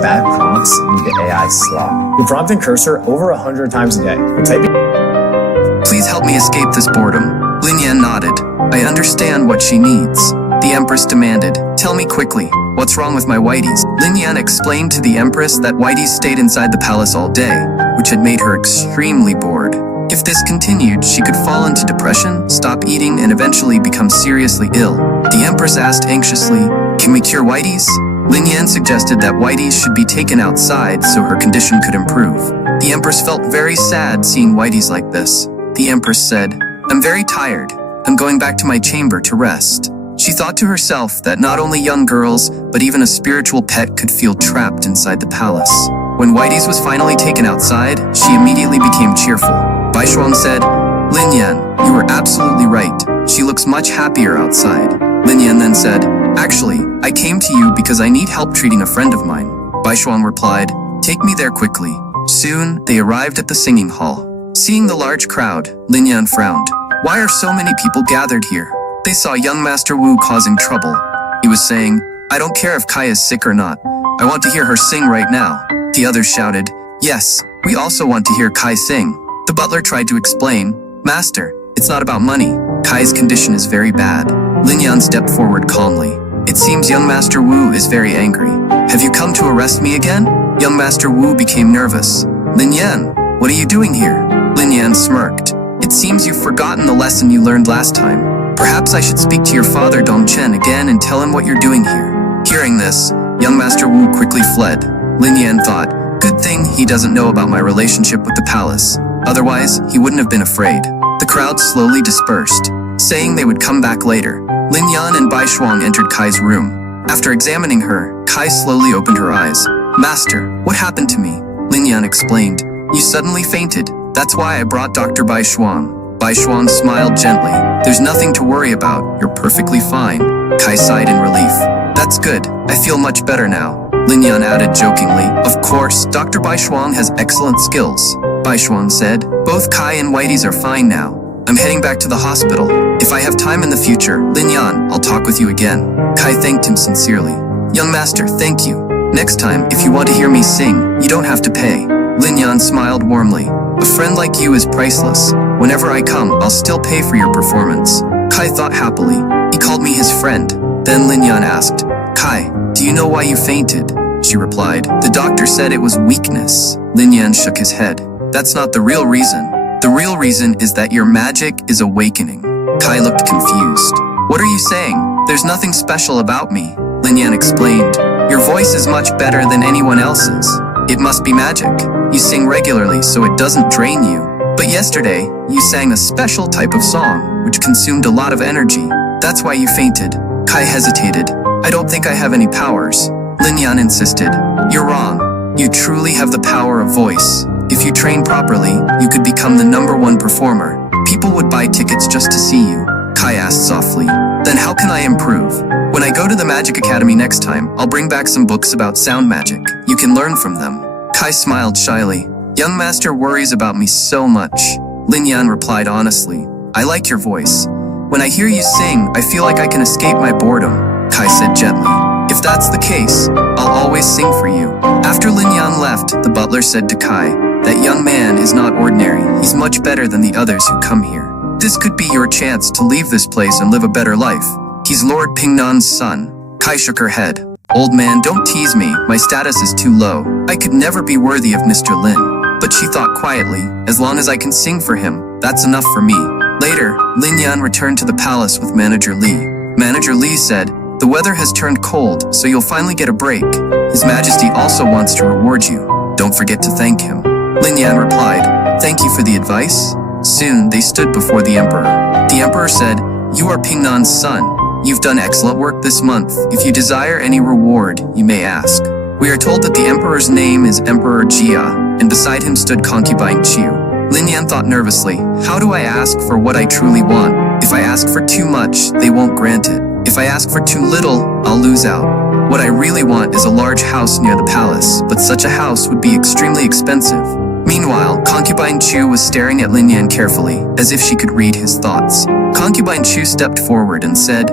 bad prompts lead to AI slop. You're prompting cursor over 100 times a day. You're typing. Please help me escape this boredom. Lin Yan nodded. I understand what she needs. The Empress demanded, tell me quickly, what's wrong with my Whiteys? Lin Yan explained to the Empress that Whiteys stayed inside the palace all day, which had made her extremely bored. If this continued, she could fall into depression, stop eating, and eventually become seriously ill. The Empress asked anxiously, can we cure Whiteys? Lin Yan suggested that Whiteys should be taken outside so her condition could improve. The Empress felt very sad seeing Whiteys like this. The Empress said, I'm very tired. I'm going back to my chamber to rest. She thought to herself that not only young girls, but even a spiritual pet could feel trapped inside the palace. When Whiteys was finally taken outside, she immediately became cheerful. Bai Shuang said, Lin Yan, you were absolutely right. She looks much happier outside. Lin Yan then said, actually, I came to you because I need help treating a friend of mine. Bai Shuang replied, take me there quickly. Soon, they arrived at the singing hall. Seeing the large crowd, Lin Yan frowned. Why are so many people gathered here? They saw young Master Wu causing trouble. He was saying, I don't care if Kai is sick or not. I want to hear her sing right now. The others shouted, yes, we also want to hear Kai sing. The butler tried to explain, Master, it's not about money. Kai's condition is very bad. Lin Yan stepped forward calmly. It seems young Master Wu is very angry. Have you come to arrest me again? Young Master Wu became nervous. Lin Yan, what are you doing here? Lin Yan smirked. It seems you've forgotten the lesson you learned last time. Perhaps I should speak to your father Dong Chen again and tell him what you're doing here. Hearing this, young Master Wu quickly fled. Lin Yan thought, good thing he doesn't know about my relationship with the palace. Otherwise, he wouldn't have been afraid. The crowd slowly dispersed, saying they would come back later. Lin Yan and Bai Shuang entered Kai's room. After examining her, Kai slowly opened her eyes. Master, what happened to me? Lin Yan explained. You suddenly fainted. That's why I brought Dr. Bai Shuang. Bai Shuang smiled gently. There's nothing to worry about. You're perfectly fine. Kai sighed in relief. That's good. I feel much better now. Lin Yan added jokingly. Of course, Dr. Bai Shuang has excellent skills. Bai Shuang said. Both Kai and Whiteys are fine now. I'm heading back to the hospital. If I have time in the future, Lin Yan, I'll talk with you again. Kai thanked him sincerely. Young master, thank you. Next time, if you want to hear me sing, you don't have to pay. Lin Yan smiled warmly. A friend like you is priceless. Whenever I come, I'll still pay for your performance. Kai thought happily. He called me his friend. Then Lin Yan asked, Kai, do you know why you fainted? She replied, the doctor said it was weakness. Lin Yan shook his head. That's not the real reason. The real reason is that your magic is awakening. Kai looked confused. What are you saying? There's nothing special about me. Lin Yan explained. Your voice is much better than anyone else's. It must be magic. You sing regularly so it doesn't drain you. But yesterday, you sang a special type of song, which consumed a lot of energy. That's why you fainted. Kai hesitated. I don't think I have any powers. Lin Yan insisted. You're wrong. You truly have the power of voice. If you train properly, you could become the #1 performer. People would buy tickets just to see you. Kai asked softly. Then how can I improve? When I go to the Magic Academy next time, I'll bring back some books about sound magic. You can learn from them. Kai smiled shyly. Young master worries about me so much. Lin Yan replied honestly. I like your voice. When I hear you sing, I feel like I can escape my boredom. Kai said gently. If that's the case, I'll always sing for you. After Lin Yan left, the butler said to Kai, that young man is not ordinary. He's much better than the others who come here. This could be your chance to leave this place and live a better life. He's Lord Pingnan's son. Kai shook her head. Old man, don't tease me. My status is too low. I could never be worthy of Mr. Lin. But she thought quietly, as long as I can sing for him, that's enough for me. Later, Lin Yan returned to the palace with Manager Li. Manager Li said, the weather has turned cold, so you'll finally get a break. His Majesty also wants to reward you. Don't forget to thank him. Lin Yan replied, thank you for the advice. Soon, they stood before the emperor. The emperor said, you are Pingnan's son. You've done excellent work this month. If you desire any reward, you may ask. We are told that the emperor's name is Emperor Jia, and beside him stood concubine Qiu. Lin Yan thought nervously, how do I ask for what I truly want? If I ask for too much, they won't grant it. If If I ask for too little, I'll lose out. What I really want is a large house near the palace, but such a house would be extremely expensive. Meanwhile, Concubine Chu was staring at Lin Yan carefully, as if she could read his thoughts. Concubine Chu stepped forward and said,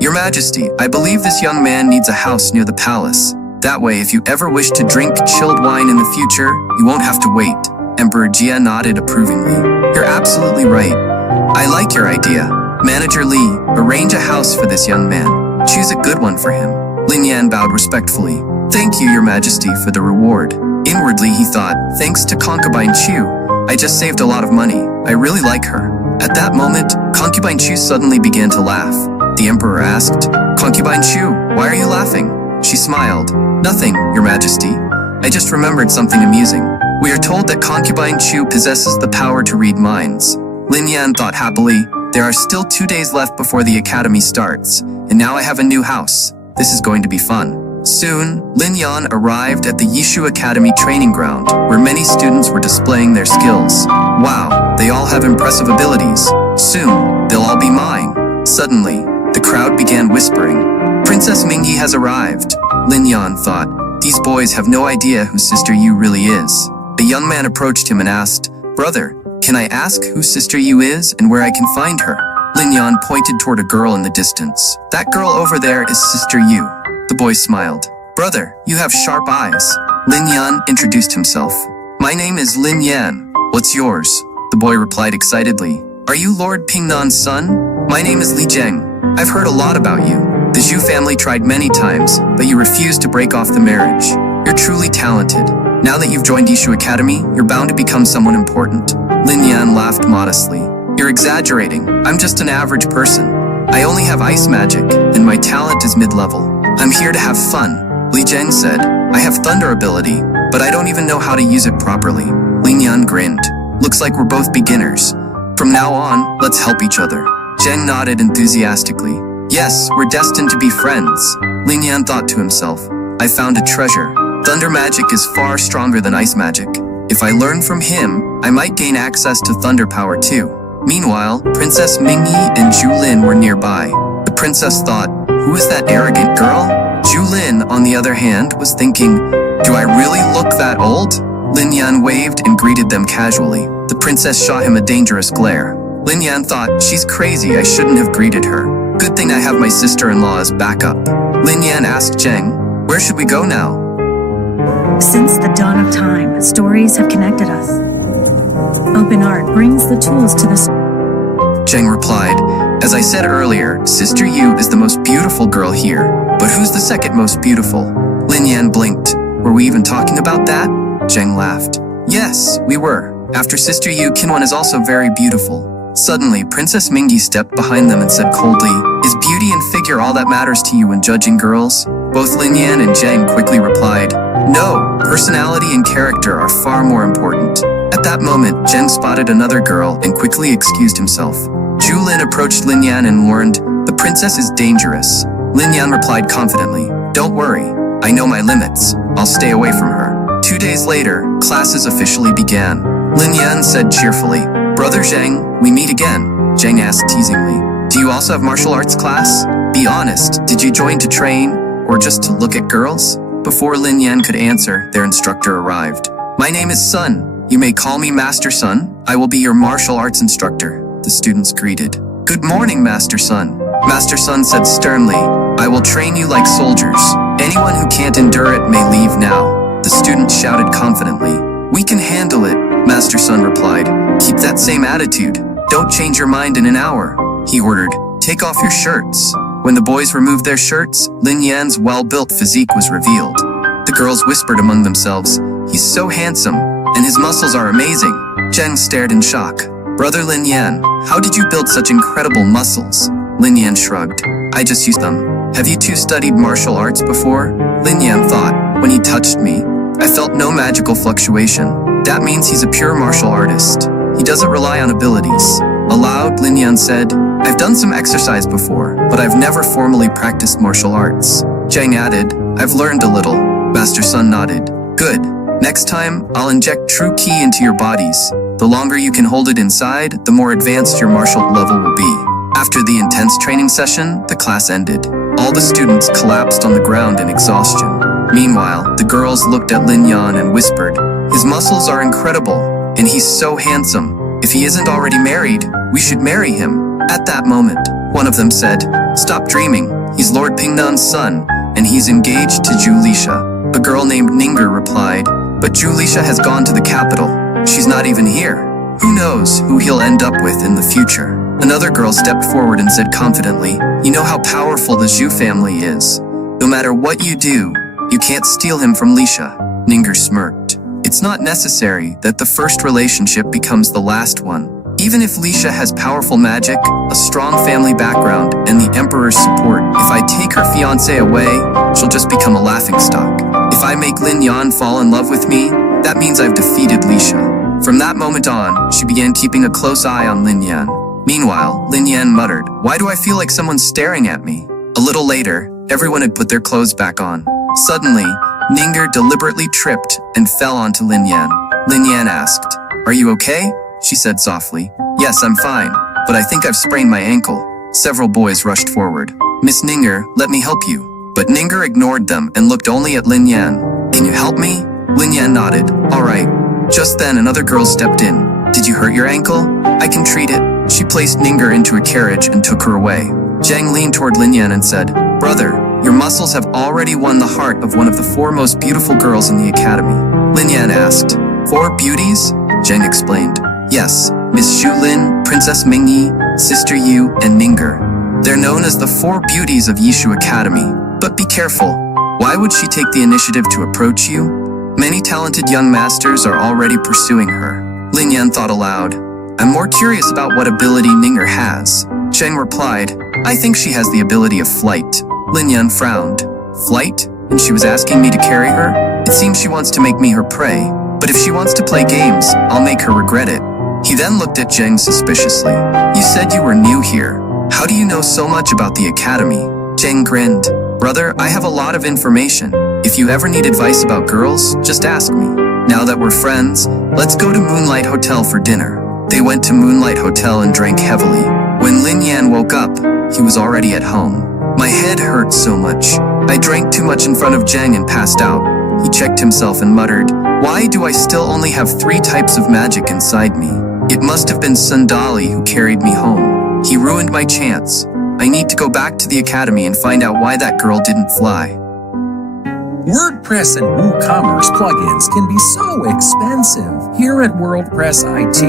"Your Majesty, I believe this young man needs a house near the palace. That way, if you ever wish to drink chilled wine in the future, you won't have to wait." Emperor Jia nodded approvingly. "You're absolutely right. I like your idea. Manager Li, arrange a house for this young man. Choose a good one for him." Lin Yan bowed respectfully. "Thank you, Your Majesty, for the reward." Inwardly, he thought, thanks to Concubine Chu, I just saved a lot of money. I really like her. At that moment, Concubine Chu suddenly began to laugh. The Emperor asked, "Concubine Chu, why are you laughing?" She smiled. "Nothing, Your Majesty. I just remembered something amusing. We are told that Concubine Chu possesses the power to read minds." Lin Yan thought happily, there are still 2 days left before the academy starts, and now I have a new house. This is going to be fun. Soon, Lin Yan arrived at the Yishu Academy training ground, where many students were displaying their skills. Wow, they all have impressive abilities. Soon, they'll all be mine. Suddenly, the crowd began whispering, "Princess Mingyi has arrived." Lin Yan thought, these boys have no idea who Sister Yu really is. A young man approached him and asked, "Brother, can I ask who Sister Yu is and where I can find her?" Lin Yan pointed toward a girl in the distance. "That girl over there is Sister Yu." The boy smiled. "Brother, you have sharp eyes." Lin Yan introduced himself. "My name is Lin Yan. What's yours?" The boy replied excitedly. "Are you Lord Pingnan's son?" "My name is Li Zheng. I've heard a lot about you. The Zhu family tried many times, but you refused to break off the marriage. You're truly talented. Now that you've joined Yishu Academy, you're bound to become someone important." Lin Yan laughed modestly. "You're exaggerating. I'm just an average person. I only have ice magic, and my talent is mid-level. I'm here to have fun." Li Zheng said, "I have thunder ability, but I don't even know how to use it properly." Lin Yan grinned. "Looks like we're both beginners. From now on, let's help each other." Zheng nodded enthusiastically. "Yes, we're destined to be friends." Lin Yan thought to himself, "I found a treasure. Thunder magic is far stronger than ice magic. If I learn from him, I might gain access to thunder power too." Meanwhile, Princess Mingyi and Julin were nearby. The princess thought, who is that arrogant girl? Julin, on the other hand, was thinking, do I really look that old? Lin Yan waved and greeted them casually. The princess shot him a dangerous glare. Lin Yan thought, she's crazy, I shouldn't have greeted her. Good thing I have my sister-in-law as backup. Lin Yan asked Zheng, where should we go now? Since the dawn of time, stories have connected us. Open art brings the tools to this. Zheng replied, as I said earlier, Sister Yu is the most beautiful girl here. But who's the second most beautiful? Lin Yan blinked. Were we even talking about that? Zheng laughed. Yes, we were. After Sister Yu, Kinwan is also very beautiful. Suddenly, Princess Mingyi stepped behind them and said coldly, is beauty and figure all that matters to you when judging girls? Both Lin Yan and Zheng quickly replied, no, personality and character are far more important. At that moment, Zheng spotted another girl and quickly excused himself. Julin approached Lin Yan and warned, the princess is dangerous. Lin Yan replied confidently, don't worry, I know my limits. I'll stay away from her. 2 days later, classes officially began. Lin Yan said cheerfully, Brother Zheng, we meet again. Zheng asked teasingly, do you also have martial arts class? Be honest, did you join to train, or just to look at girls? Before Lin Yan could answer, their instructor arrived. My name is Sun. You may call me Master Sun. I will be your martial arts instructor. The students greeted. Good morning, Master Sun. Master Sun said sternly, I will train you like soldiers. Anyone who can't endure it may leave now. The students shouted confidently. We can handle it, Master Sun replied. Keep that same attitude. Don't change your mind in an hour. He ordered, take off your shirts. When the boys removed their shirts, Lin Yan's well-built physique was revealed. The girls whispered among themselves, he's so handsome, and his muscles are amazing. Zheng stared in shock. Brother Lin Yan, how did you build such incredible muscles? Lin Yan shrugged. I just used them. Have you two studied martial arts before? Lin Yan thought. When he touched me, I felt no magical fluctuation. That means he's a pure martial artist. He doesn't rely on abilities. Aloud, Lin Yan said, I've done some exercise before, but I've never formally practiced martial arts. Zheng added, I've learned a little. Master Sun nodded. Good. Next time, I'll inject true ki into your bodies. The longer you can hold it inside, the more advanced your martial level will be. After the intense training session, the class ended. All the students collapsed on the ground in exhaustion. Meanwhile, the girls looked at Lin Yan and whispered, "His muscles are incredible, and he's so handsome. If he isn't already married, we should marry him." At that moment, one of them said, "Stop dreaming. He's Lord Pingnan's son, and he's engaged to Julisha." A girl named Ninger replied, "But Julisha has gone to the capital. She's not even here. Who knows who he'll end up with in the future?" Another girl stepped forward and said confidently, "You know how powerful the Zhu family is. No matter what you do, you can't steal him from Lisha." Ninger smirked. "It's not necessary that the first relationship becomes the last one. Even if Lisha has powerful magic, a strong family background, and the Emperor's support, if I take her fiancé away, she'll just become a laughingstock. If I make Lin Yan fall in love with me, that means I've defeated Lisha." From that moment on, she began keeping a close eye on Lin Yan. Meanwhile, Lin Yan muttered, "Why do I feel like someone's staring at me?" A little later, everyone had put their clothes back on. Suddenly, Ninger deliberately tripped and fell onto Lin Yan. Lin Yan asked, "Are you okay?" She said softly, "Yes, I'm fine, but I think I've sprained my ankle." Several boys rushed forward. "Miss Ninger, let me help you." But Ninger ignored them and looked only at Lin Yan. "Can you help me?" Lin Yan nodded. "All right." Just then, another girl stepped in. "Did you hurt your ankle? I can treat it." She placed Ninger into a carriage and took her away. Zhang leaned toward Lin Yan and said, "Brother, your muscles have already won the heart of one of the 4 most beautiful girls in the academy." Lin Yan asked, "4 beauties?" Zhang explained, "Yes, Miss Xu Lin, Princess Mingyi, Sister Yu, and Ninger. They're known as the 4 beauties of Yishu Academy. But be careful. Why would she take the initiative to approach you? Many talented young masters are already pursuing her." Lin Yan thought aloud. "I'm more curious about what ability Ninger has." Zhang replied, "I think she has the ability of flight." Lin Yan frowned. "Flight? And she was asking me to carry her? It seems she wants to make me her prey. But if she wants to play games, I'll make her regret it." He then looked at Zhang suspiciously. "You said you were new here. How do you know so much about the academy?" Zhang grinned. "Brother, I have a lot of information. If you ever need advice about girls, just ask me. Now that we're friends, let's go to Moonlight Hotel for dinner." They went to Moonlight Hotel and drank heavily. When Lin Yan woke up, he was already at home. "My head hurt so much. I drank too much in front of Zhang and passed out." He checked himself and muttered, "Why do I still only have 3 types of magic inside me? It must have been Sundali who carried me home. He ruined my chance. I need to go back to the academy and find out why that girl didn't fly." WordPress and WooCommerce plugins can be so expensive. Here at WordPress IT,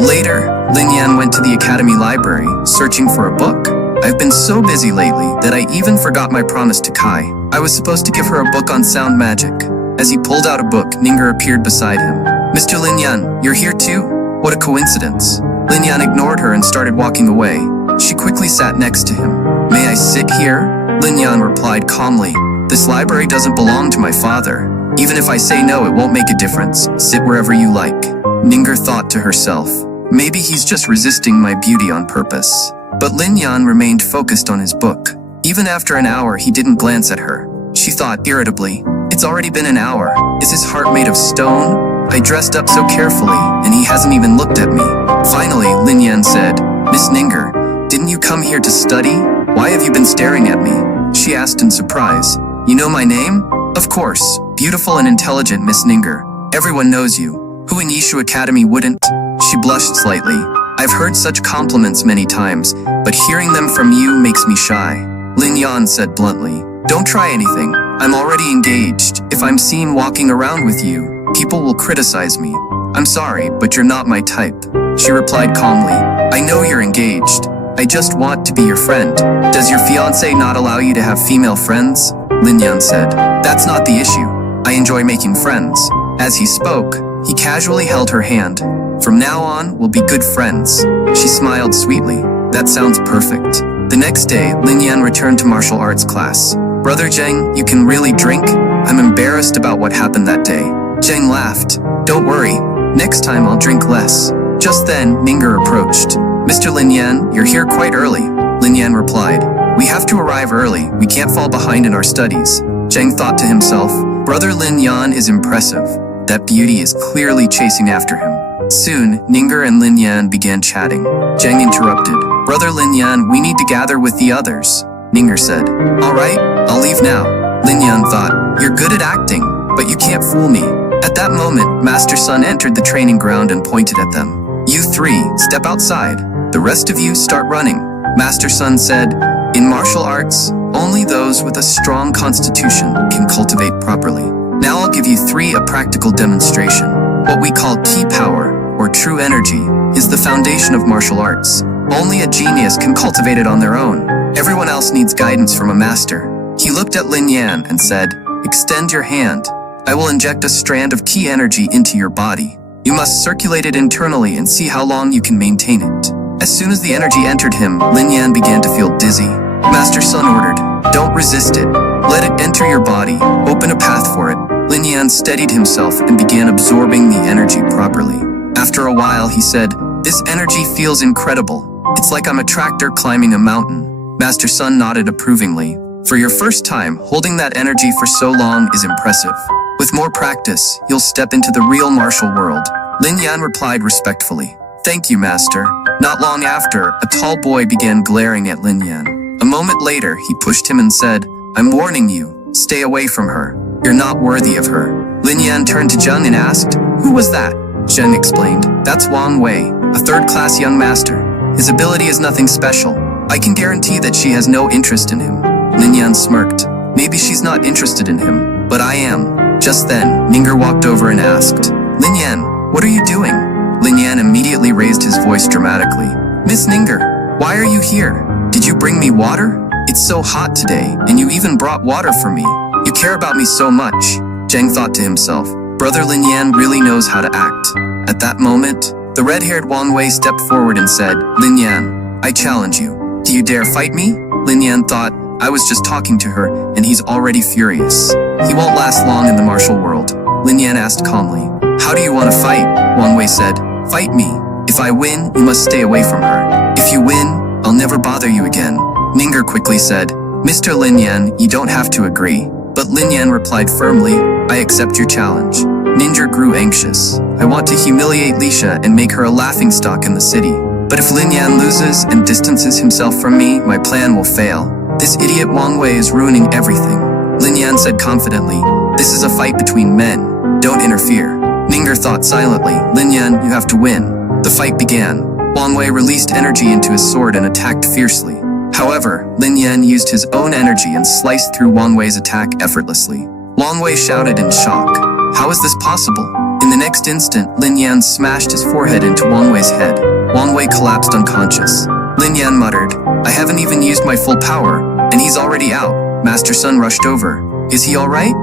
Later, Lin Yan went to the academy library, searching for a book. "I've been so busy lately that I even forgot my promise to Kai. I was supposed to give her a book on sound magic." As he pulled out a book, Ninger appeared beside him. "Mr. Lin Yan, you're here too? What a coincidence." Lin Yan ignored her and started walking away. She quickly sat next to him. "May I sit here?" Lin Yan replied calmly. "This library doesn't belong to my father. Even if I say no, it won't make a difference. Sit wherever you like." Ninger thought to herself, "Maybe he's just resisting my beauty on purpose." But Lin Yan remained focused on his book. Even after an hour, he didn't glance at her. She thought irritably, "It's already been an hour. Is his heart made of stone? I dressed up so carefully, and he hasn't even looked at me." Finally, Lin Yan said, "Miss Ninger, didn't you come here to study? Why have you been staring at me?" She asked in surprise. "You know my name?" "Of course, beautiful and intelligent Miss Ninger. Everyone knows you. Who in Yishu Academy wouldn't?" She blushed slightly. "I've heard such compliments many times, but hearing them from you makes me shy." Lin Yan said bluntly, "Don't try anything. I'm already engaged. If I'm seen walking around with you, people will criticize me. I'm sorry, but you're not my type." She replied calmly, "I know you're engaged. I just want to be your friend. Does your fiancé not allow you to have female friends?" Lin Yan said, "That's not the issue. I enjoy making friends." As he spoke, he casually held her hand. "From now on, we'll be good friends." She smiled sweetly. "That sounds perfect." The next day, Lin Yan returned to martial arts class. "Brother Zheng, you can really drink? I'm embarrassed about what happened that day." Zheng laughed. "Don't worry. Next time I'll drink less." Just then, Ninger approached. "Mr. Lin Yan, you're here quite early." Lin Yan replied, "We have to arrive early. We can't fall behind in our studies." Zheng thought to himself, "Brother Lin Yan is impressive. That beauty is clearly chasing after him." Soon, Ninger and Lin Yan began chatting. Zheng interrupted. Brother Lin Yan, we need to gather with the others. Ninger said. All right, I'll leave now. Lin Yan thought, you're good at acting, but you can't fool me. At that moment, Master Sun entered the training ground and pointed at them. You three, step outside. The rest of you start running. Master Sun said, in martial arts, only those with a strong constitution can cultivate properly. Now I'll give you three a practical demonstration. What we call ki power, or true energy, is the foundation of martial arts. Only a genius can cultivate it on their own. Everyone else needs guidance from a master. He looked at Lin Yan and said, extend your hand. I will inject a strand of ki energy into your body. You must circulate it internally and see how long you can maintain it. As soon as the energy entered him, Lin Yan began to feel dizzy. Master Sun ordered, don't resist it. Let it enter your body. Open a path for it. Lin Yan steadied himself and began absorbing the energy properly. After a while, he said, this energy feels incredible. It's like I'm a tractor climbing a mountain. Master Sun nodded approvingly. For your first time, holding that energy for so long is impressive. With more practice, you'll step into the real martial world. Lin Yan replied respectfully. Thank you, Master. Not long after, a tall boy began glaring at Lin Yan. A moment later, he pushed him and said, I'm warning you, stay away from her. You're not worthy of her. Lin Yan turned to Zheng and asked, who was that? Zheng explained, that's Wang Wei, a third-class young master. His ability is nothing special. I can guarantee that she has no interest in him. Lin Yan smirked. Maybe she's not interested in him, but I am. Just then, Ninger walked over and asked, Lin Yan, what are you doing? Lin Yan immediately raised his voice dramatically. Miss Ninger, why are you here? Did you bring me water? It's so hot today, and you even brought water for me. You care about me so much. Zheng thought to himself, Brother Lin Yan really knows how to act. At that moment, the red-haired Wang Wei stepped forward and said, Lin Yan, I challenge you. Do you dare fight me? Lin Yan thought, I was just talking to her, and he's already furious. He won't last long in the martial world. Lin Yan asked calmly, how do you want to fight? Wang Wei said, fight me. If I win, you must stay away from her. If you win, I'll never bother you again. Ninger quickly said, Mr. Lin Yan, you don't have to agree. But Lin Yan replied firmly, I accept your challenge. Ninger grew anxious. I want to humiliate Lisha and make her a laughingstock in the city. But if Lin Yan loses and distances himself from me, my plan will fail. This idiot Wang Wei is ruining everything. Lin Yan said confidently, this is a fight between men. Don't interfere. Ninger thought silently, Lin Yan, you have to win. The fight began. Wang Wei released energy into his sword and attacked fiercely. However, Lin Yan used his own energy and sliced through Wang Wei's attack effortlessly. Wang Wei shouted in shock. How is this possible? In the next instant, Lin Yan smashed his forehead into Wang Wei's head. Wang Wei collapsed unconscious. Lin Yan muttered, I haven't even used my full power, and he's already out. Master Sun rushed over. Is he alright?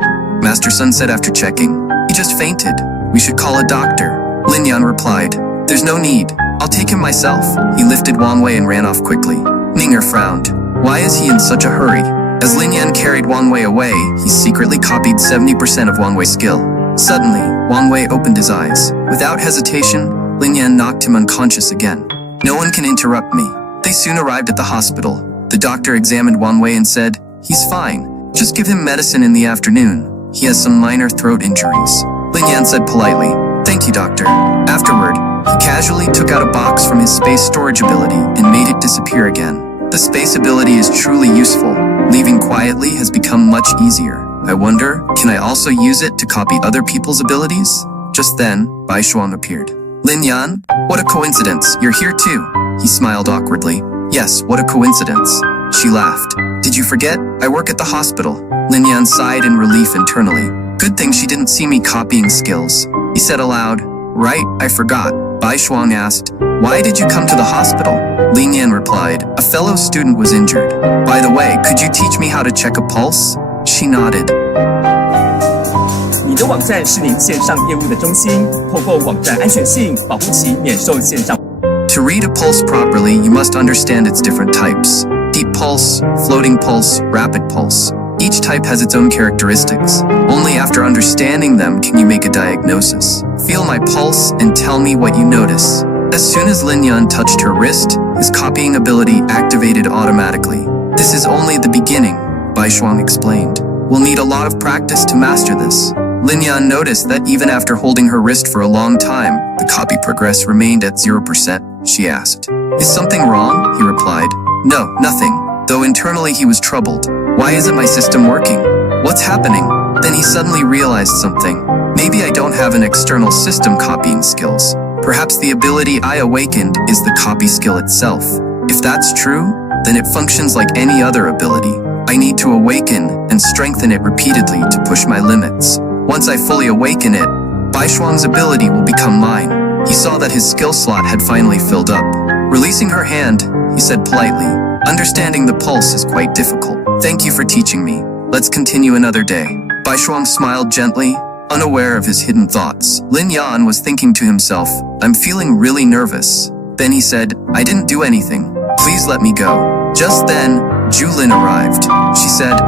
Master Sun said after checking. He just fainted. We should call a doctor. Lin Yan replied, there's no need. I'll take him myself. He lifted Wang Wei and ran off quickly. Ninger frowned. Why is he in such a hurry? As Lin Yan carried Wang Wei away, he secretly copied 70% of Wang Wei's skill. Suddenly, Wang Wei opened his eyes. Without hesitation, Lin Yan knocked him unconscious again. No one can interrupt me. They soon arrived at the hospital. The doctor examined Wang Wei and said, he's fine. Just give him medicine in the afternoon. He has some minor throat injuries. Lin Yan said politely, thank you, doctor. Afterward, he casually took out a box from his space storage ability and made it disappear again. The space ability is truly useful. Leaving quietly has become much easier. I wonder, can I also use it to copy other people's abilities? Just then, Bai Shuang appeared. Lin Yan, what a coincidence, you're here too. He smiled awkwardly. Yes, what a coincidence. She laughed. Did you forget? I work at the hospital. Lin Yan sighed in relief internally. Good thing she didn't see me copying skills. He said aloud, right, I forgot. Bai Shuang asked, why did you come to the hospital? Lin Yan replied, a fellow student was injured. By the way, could you teach me how to check a pulse? She nodded. 你的网站是您线上业务的中心，透过网站安全性保护其免受线上。To read a pulse properly, you must understand its different types. Deep pulse, floating pulse, rapid pulse. Each type has its own characteristics. Only after understanding them can you make a diagnosis. Feel my pulse and tell me what you notice. As soon as Lin Yan touched her wrist, his copying ability activated automatically. This is only the beginning, Bai Shuang explained. We'll need a lot of practice to master this. Lin Yan noticed that even after holding her wrist for a long time, the copy progress remained at 0%. She asked, "Is something wrong?" He replied, "No, nothing," though internally he was troubled. "Why isn't my system working? What's happening?" Then he suddenly realized something. Maybe I don't have an external system copying skills. Perhaps the ability I awakened is the copy skill itself. If that's true, then it functions like any other ability. I need to awaken and strengthen it repeatedly to push my limits. Once I fully awaken it, Bai Shuang's ability will become mine. He saw that his skill slot had finally filled up. Releasing her hand, he said politely, "Understanding the pulse is quite difficult. Thank you for teaching me. Let's continue another day." Bai Shuang smiled gently, unaware of his hidden thoughts. Lin Yan was thinking to himself, "I'm feeling really nervous." Then he said, "I didn't do anything. Please let me go." Just then, Julin arrived. She said,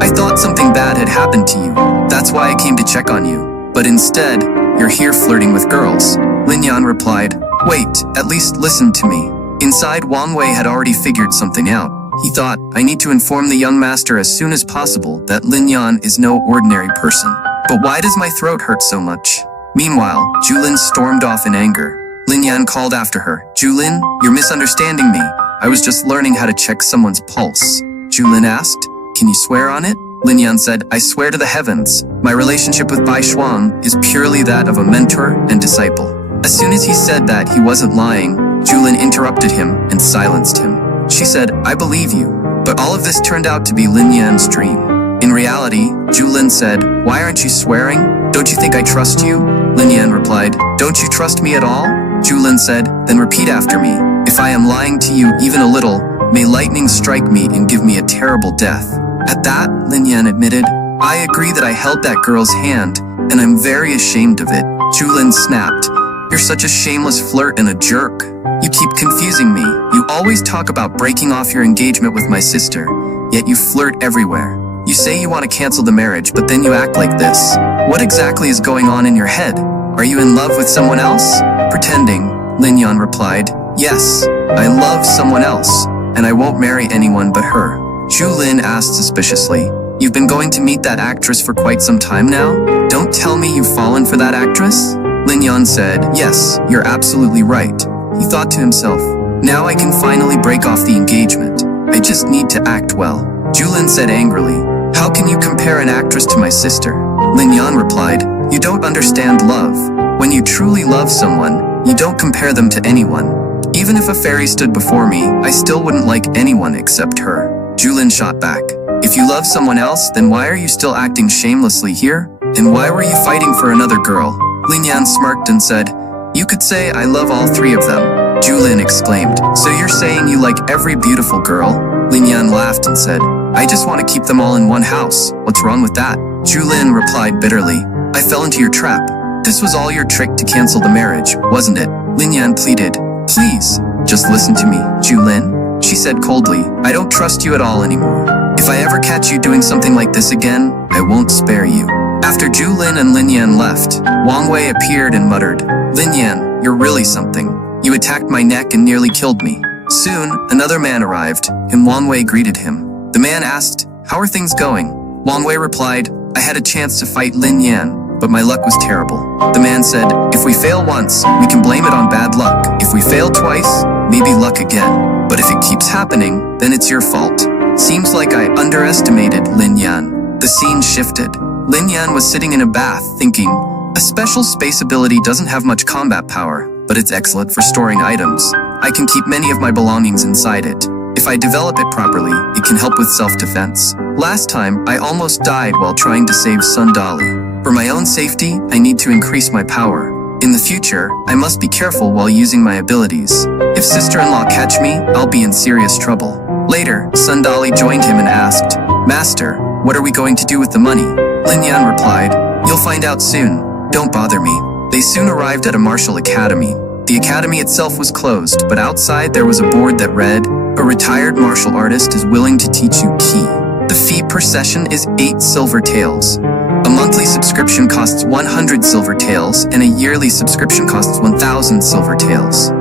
"I thought something bad had happened to you. That's why I came to check on you. But instead, you're here flirting with girls." Lin Yan replied, "Wait, at least listen to me." Inside, Wang Wei had already figured something out. He thought, "I need to inform the young master as soon as possible that Lin Yan is no ordinary person. But why does my throat hurt so much?" Meanwhile, Julin stormed off in anger. Lin Yan called after her, "Julin, you're misunderstanding me. I was just learning how to check someone's pulse." Julin asked, "Can you swear on it?" Lin Yan said, "I swear to the heavens. My relationship with Bai Shuang is purely that of a mentor and disciple." As soon as he said that he wasn't lying, Julin interrupted him and silenced him. She said, "I believe you." But all of this turned out to be Lin Yan's dream. In reality, Julin said, "Why aren't you swearing? Don't you think I trust you?" Lin Yan replied, "Don't you trust me at all?" Julin said, "Then repeat after me. If I am lying to you even a little, may lightning strike me and give me a terrible death." At that, Lin Yan admitted, "I agree that I held that girl's hand, and I'm very ashamed of it." Julin snapped, "You're such a shameless flirt and a jerk. You keep confusing me. You always talk about breaking off your engagement with my sister, yet you flirt everywhere. You say you want to cancel the marriage, but then you act like this. What exactly is going on in your head? Are you in love with someone else?" Pretending, Lin Yan replied, "Yes, I love someone else, and I won't marry anyone but her." Julin asked suspiciously, "You've been going to meet that actress for quite some time now? Don't tell me you've fallen for that actress?" Lin Yan said, "Yes, you're absolutely right." He thought to himself, "Now I can finally break off the engagement. I just need to act well." Julin said angrily, "How can you compare an actress to my sister?" Lin Yan replied, "You don't understand love. When you truly love someone, you don't compare them to anyone. Even if a fairy stood before me, I still wouldn't like anyone except her." Julin shot back, "If you love someone else, then why are you still acting shamelessly here? And why were you fighting for another girl?" Lin Yan smirked and said, "You could say I love all three of them." Julin exclaimed, "So you're saying you like every beautiful girl?" Lin Yan laughed and said, "I just want to keep them all in one house. What's wrong with that?" Julin replied bitterly, "I fell into your trap. This was all your trick to cancel the marriage, wasn't it?" Lin Yan pleaded, "Please, just listen to me, Julin." She said coldly, "I don't trust you at all anymore. If I ever catch you doing something like this again, I won't spare you." After Julin and Lin Yan left, Wang Wei appeared and muttered, "Lin Yan, you're really something. You attacked my neck and nearly killed me." Soon, another man arrived, and Wang Wei greeted him. The man asked, "How are things going?" Wang Wei replied, "I had a chance to fight Lin Yan, but my luck was terrible." The man said, "If we fail once, we can blame it on bad luck. If we fail twice, maybe luck again. But if it keeps happening, then it's your fault." Seems like I underestimated Lin Yan. The scene shifted. Lin Yan was sitting in a bath, thinking, "A special space ability doesn't have much combat power, but it's excellent for storing items. I can keep many of my belongings inside it. If I develop it properly, it can help with self-defense. Last time, I almost died while trying to save Sundali. For my own safety, I need to increase my power. In the future, I must be careful while using my abilities. If sister-in-law catch me, I'll be in serious trouble." Later, Sundali joined him and asked, "Master, what are we going to do with the money?" Lin Yan replied, "You'll find out soon. Don't bother me." They soon arrived at a martial academy. The academy itself was closed, but outside there was a board that read, "A retired martial artist is willing to teach you Ki. The fee per session is 8 silver taels. A monthly subscription costs 100 silver taels, and a yearly subscription costs 1,000 silver taels."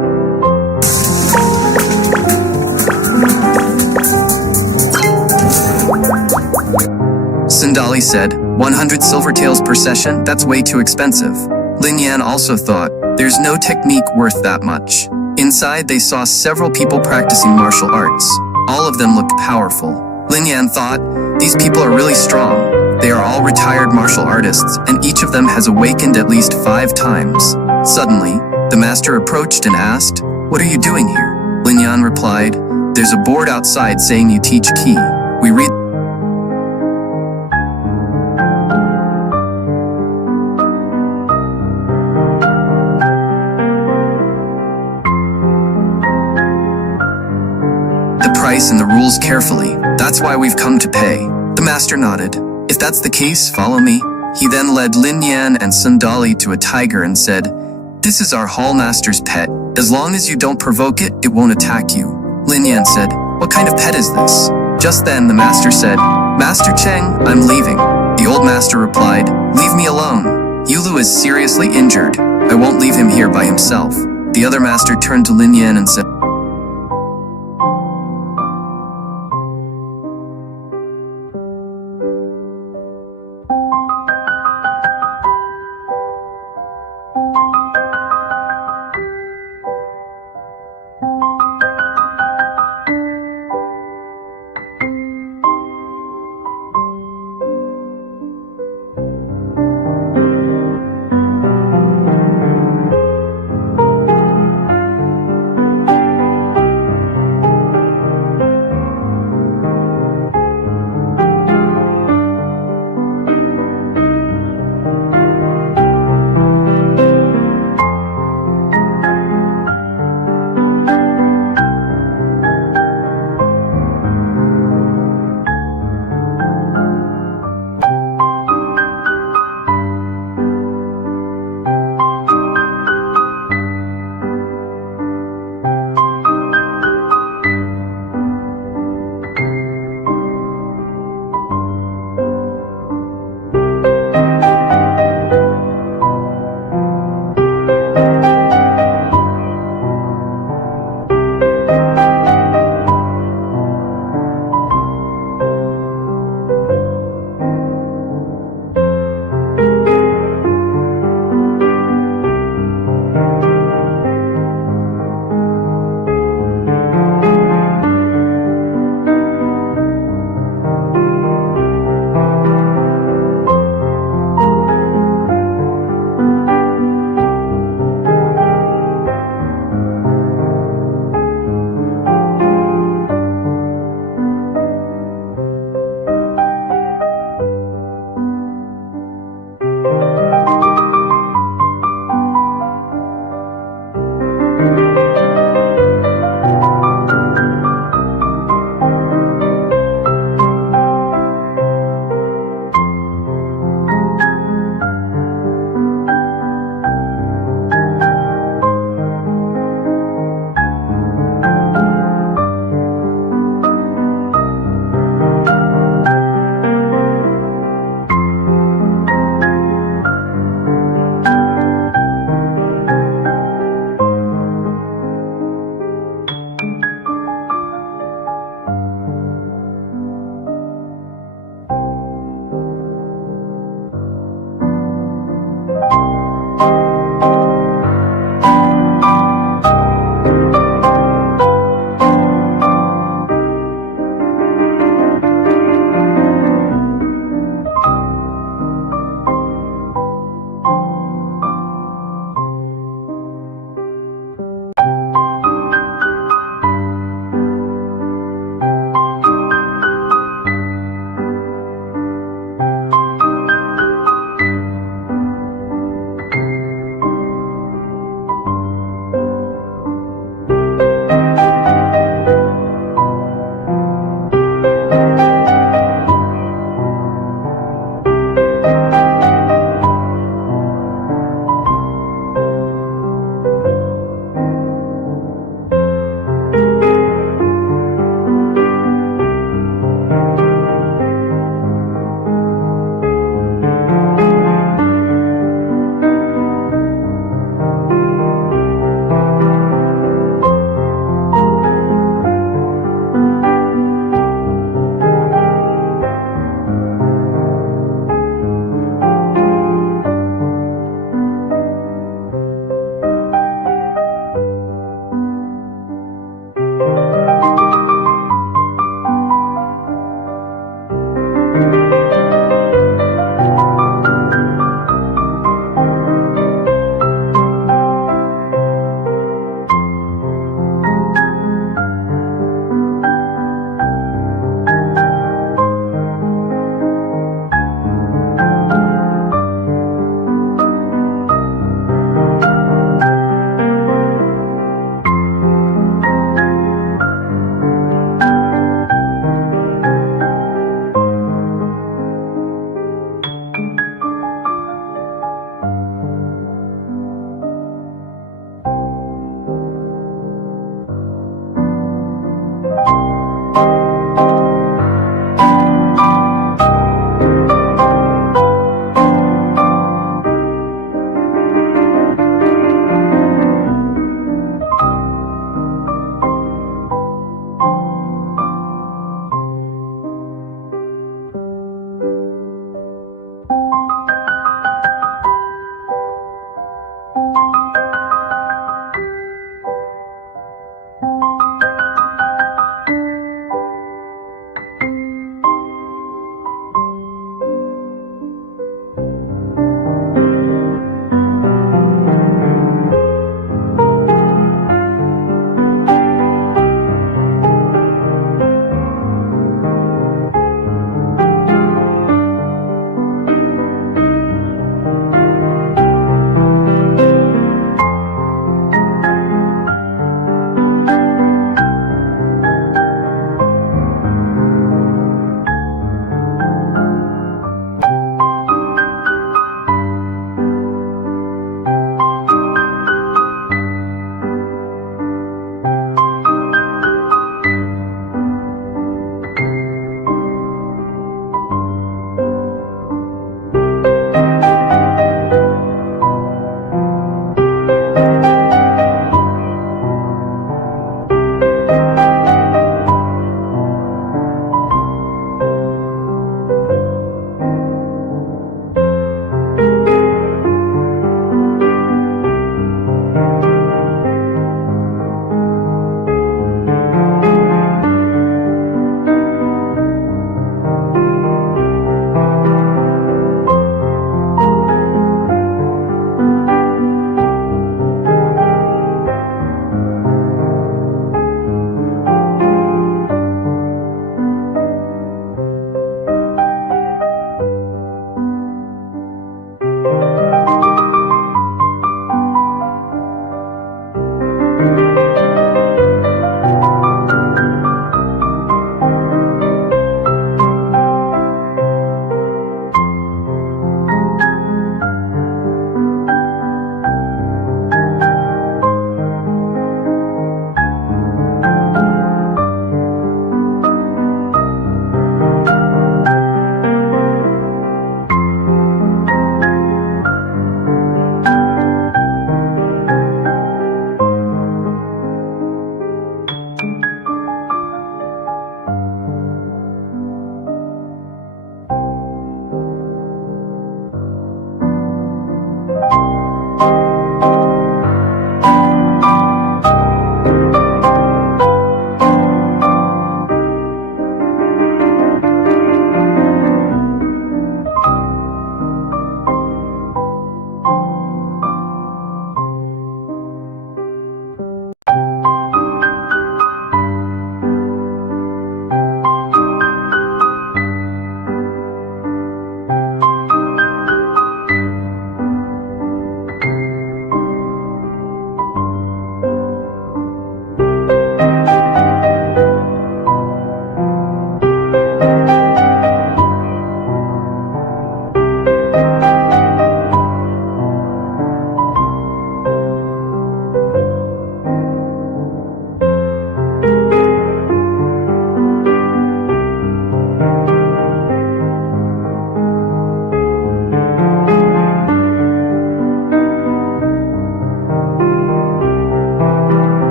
Sandali said, 100 silver taels per session? That's way too expensive. Lin Yan also thought, there's no technique worth that much. Inside, they saw several people practicing martial arts. All of them looked powerful. Lin Yan thought, these people are really strong. They are all retired martial artists, and each of them has awakened at least 5 times. Suddenly, the master approached and asked, what are you doing here? Lin Yan replied, there's a board outside saying you teach Qi. We read the price and the rules carefully. That's why we've come to pay. The master nodded. If that's the case, follow me. He then led Lin Yan and Sandali to a tiger and said, this is our hall master's pet. As long as you don't provoke it, it won't attack you. Lin Yan said, what kind of pet is this? Just then the master said, Master Cheng, I'm leaving. The old master replied, leave me alone. Yulu is seriously injured. I won't leave him here by himself. The other master turned to Lin Yan and said,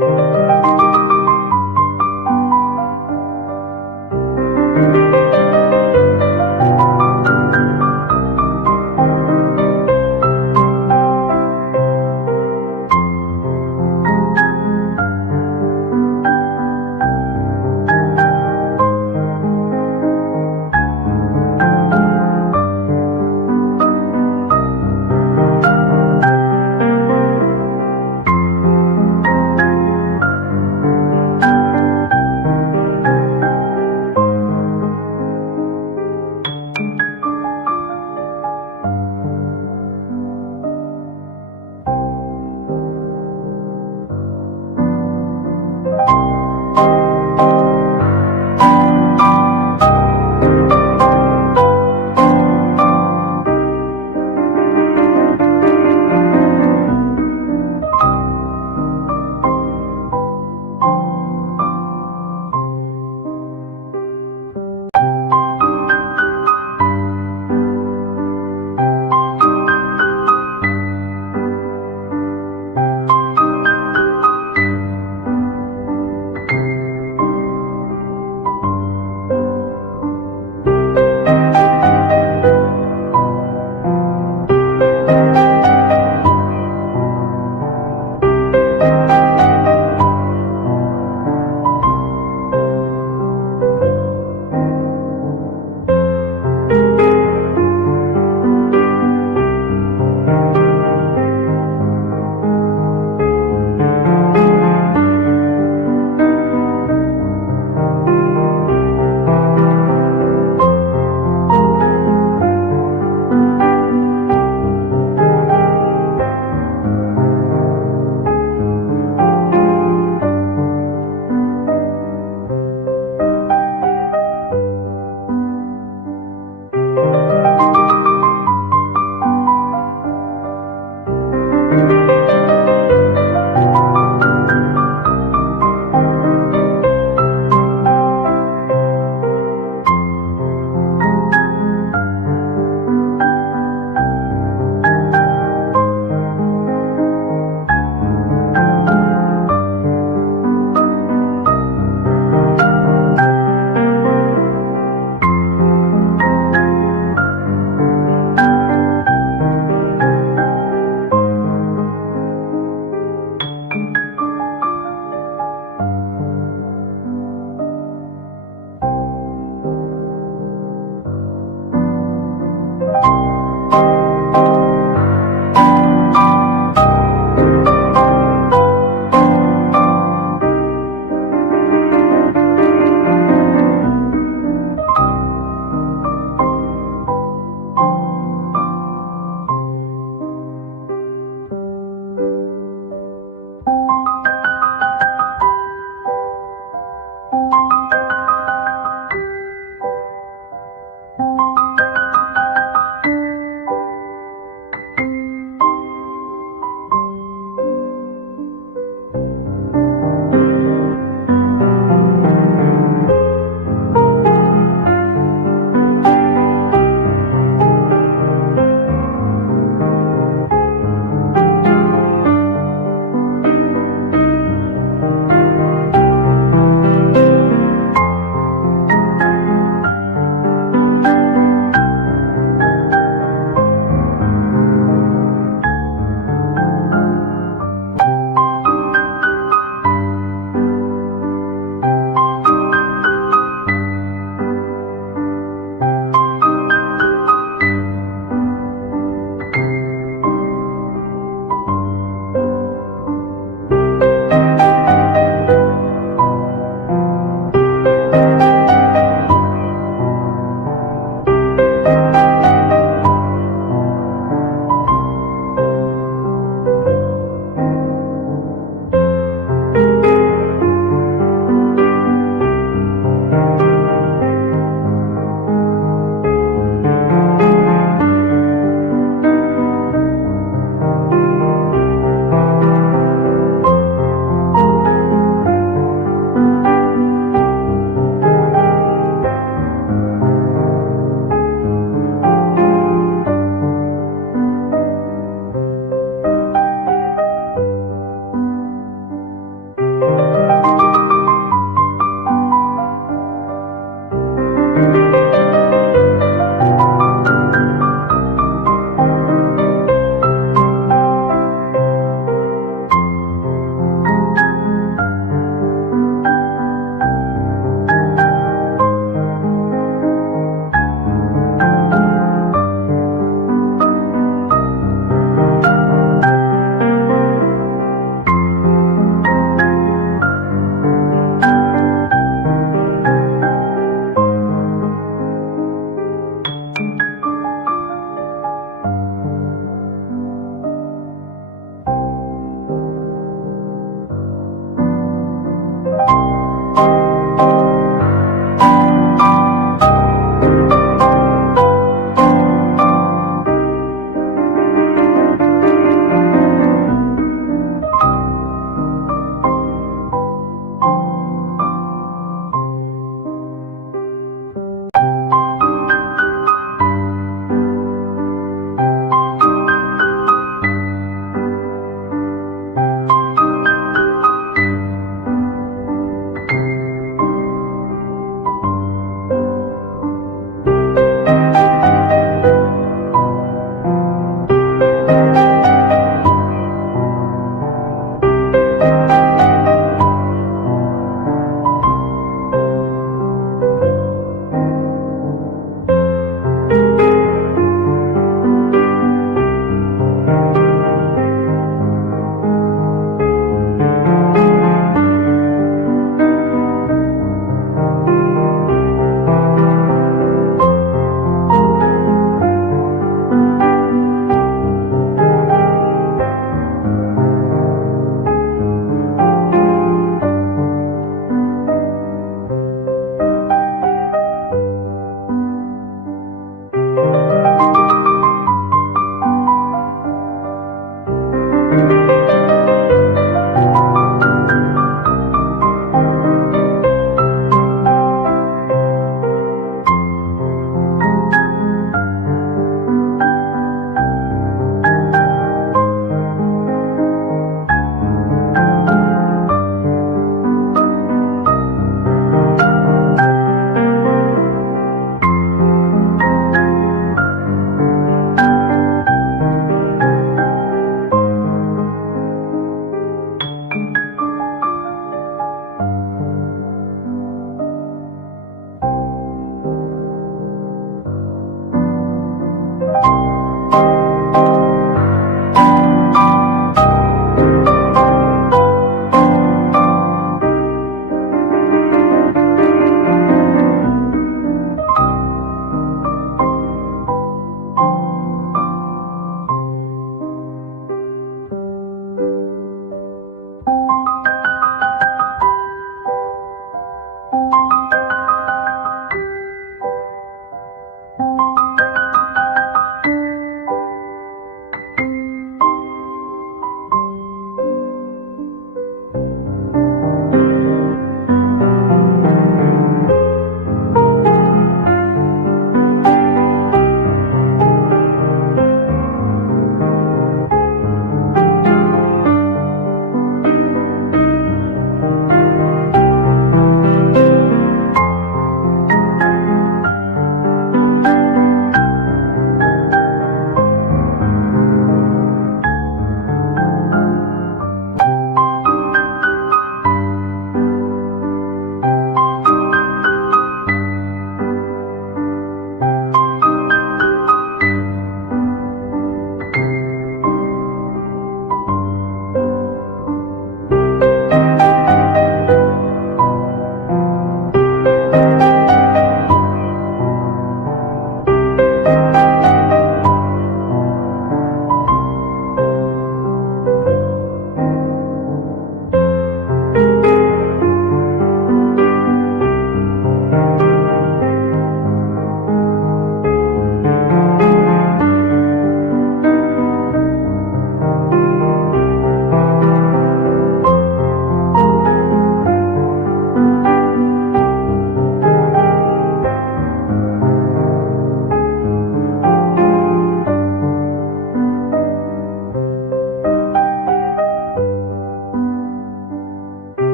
you.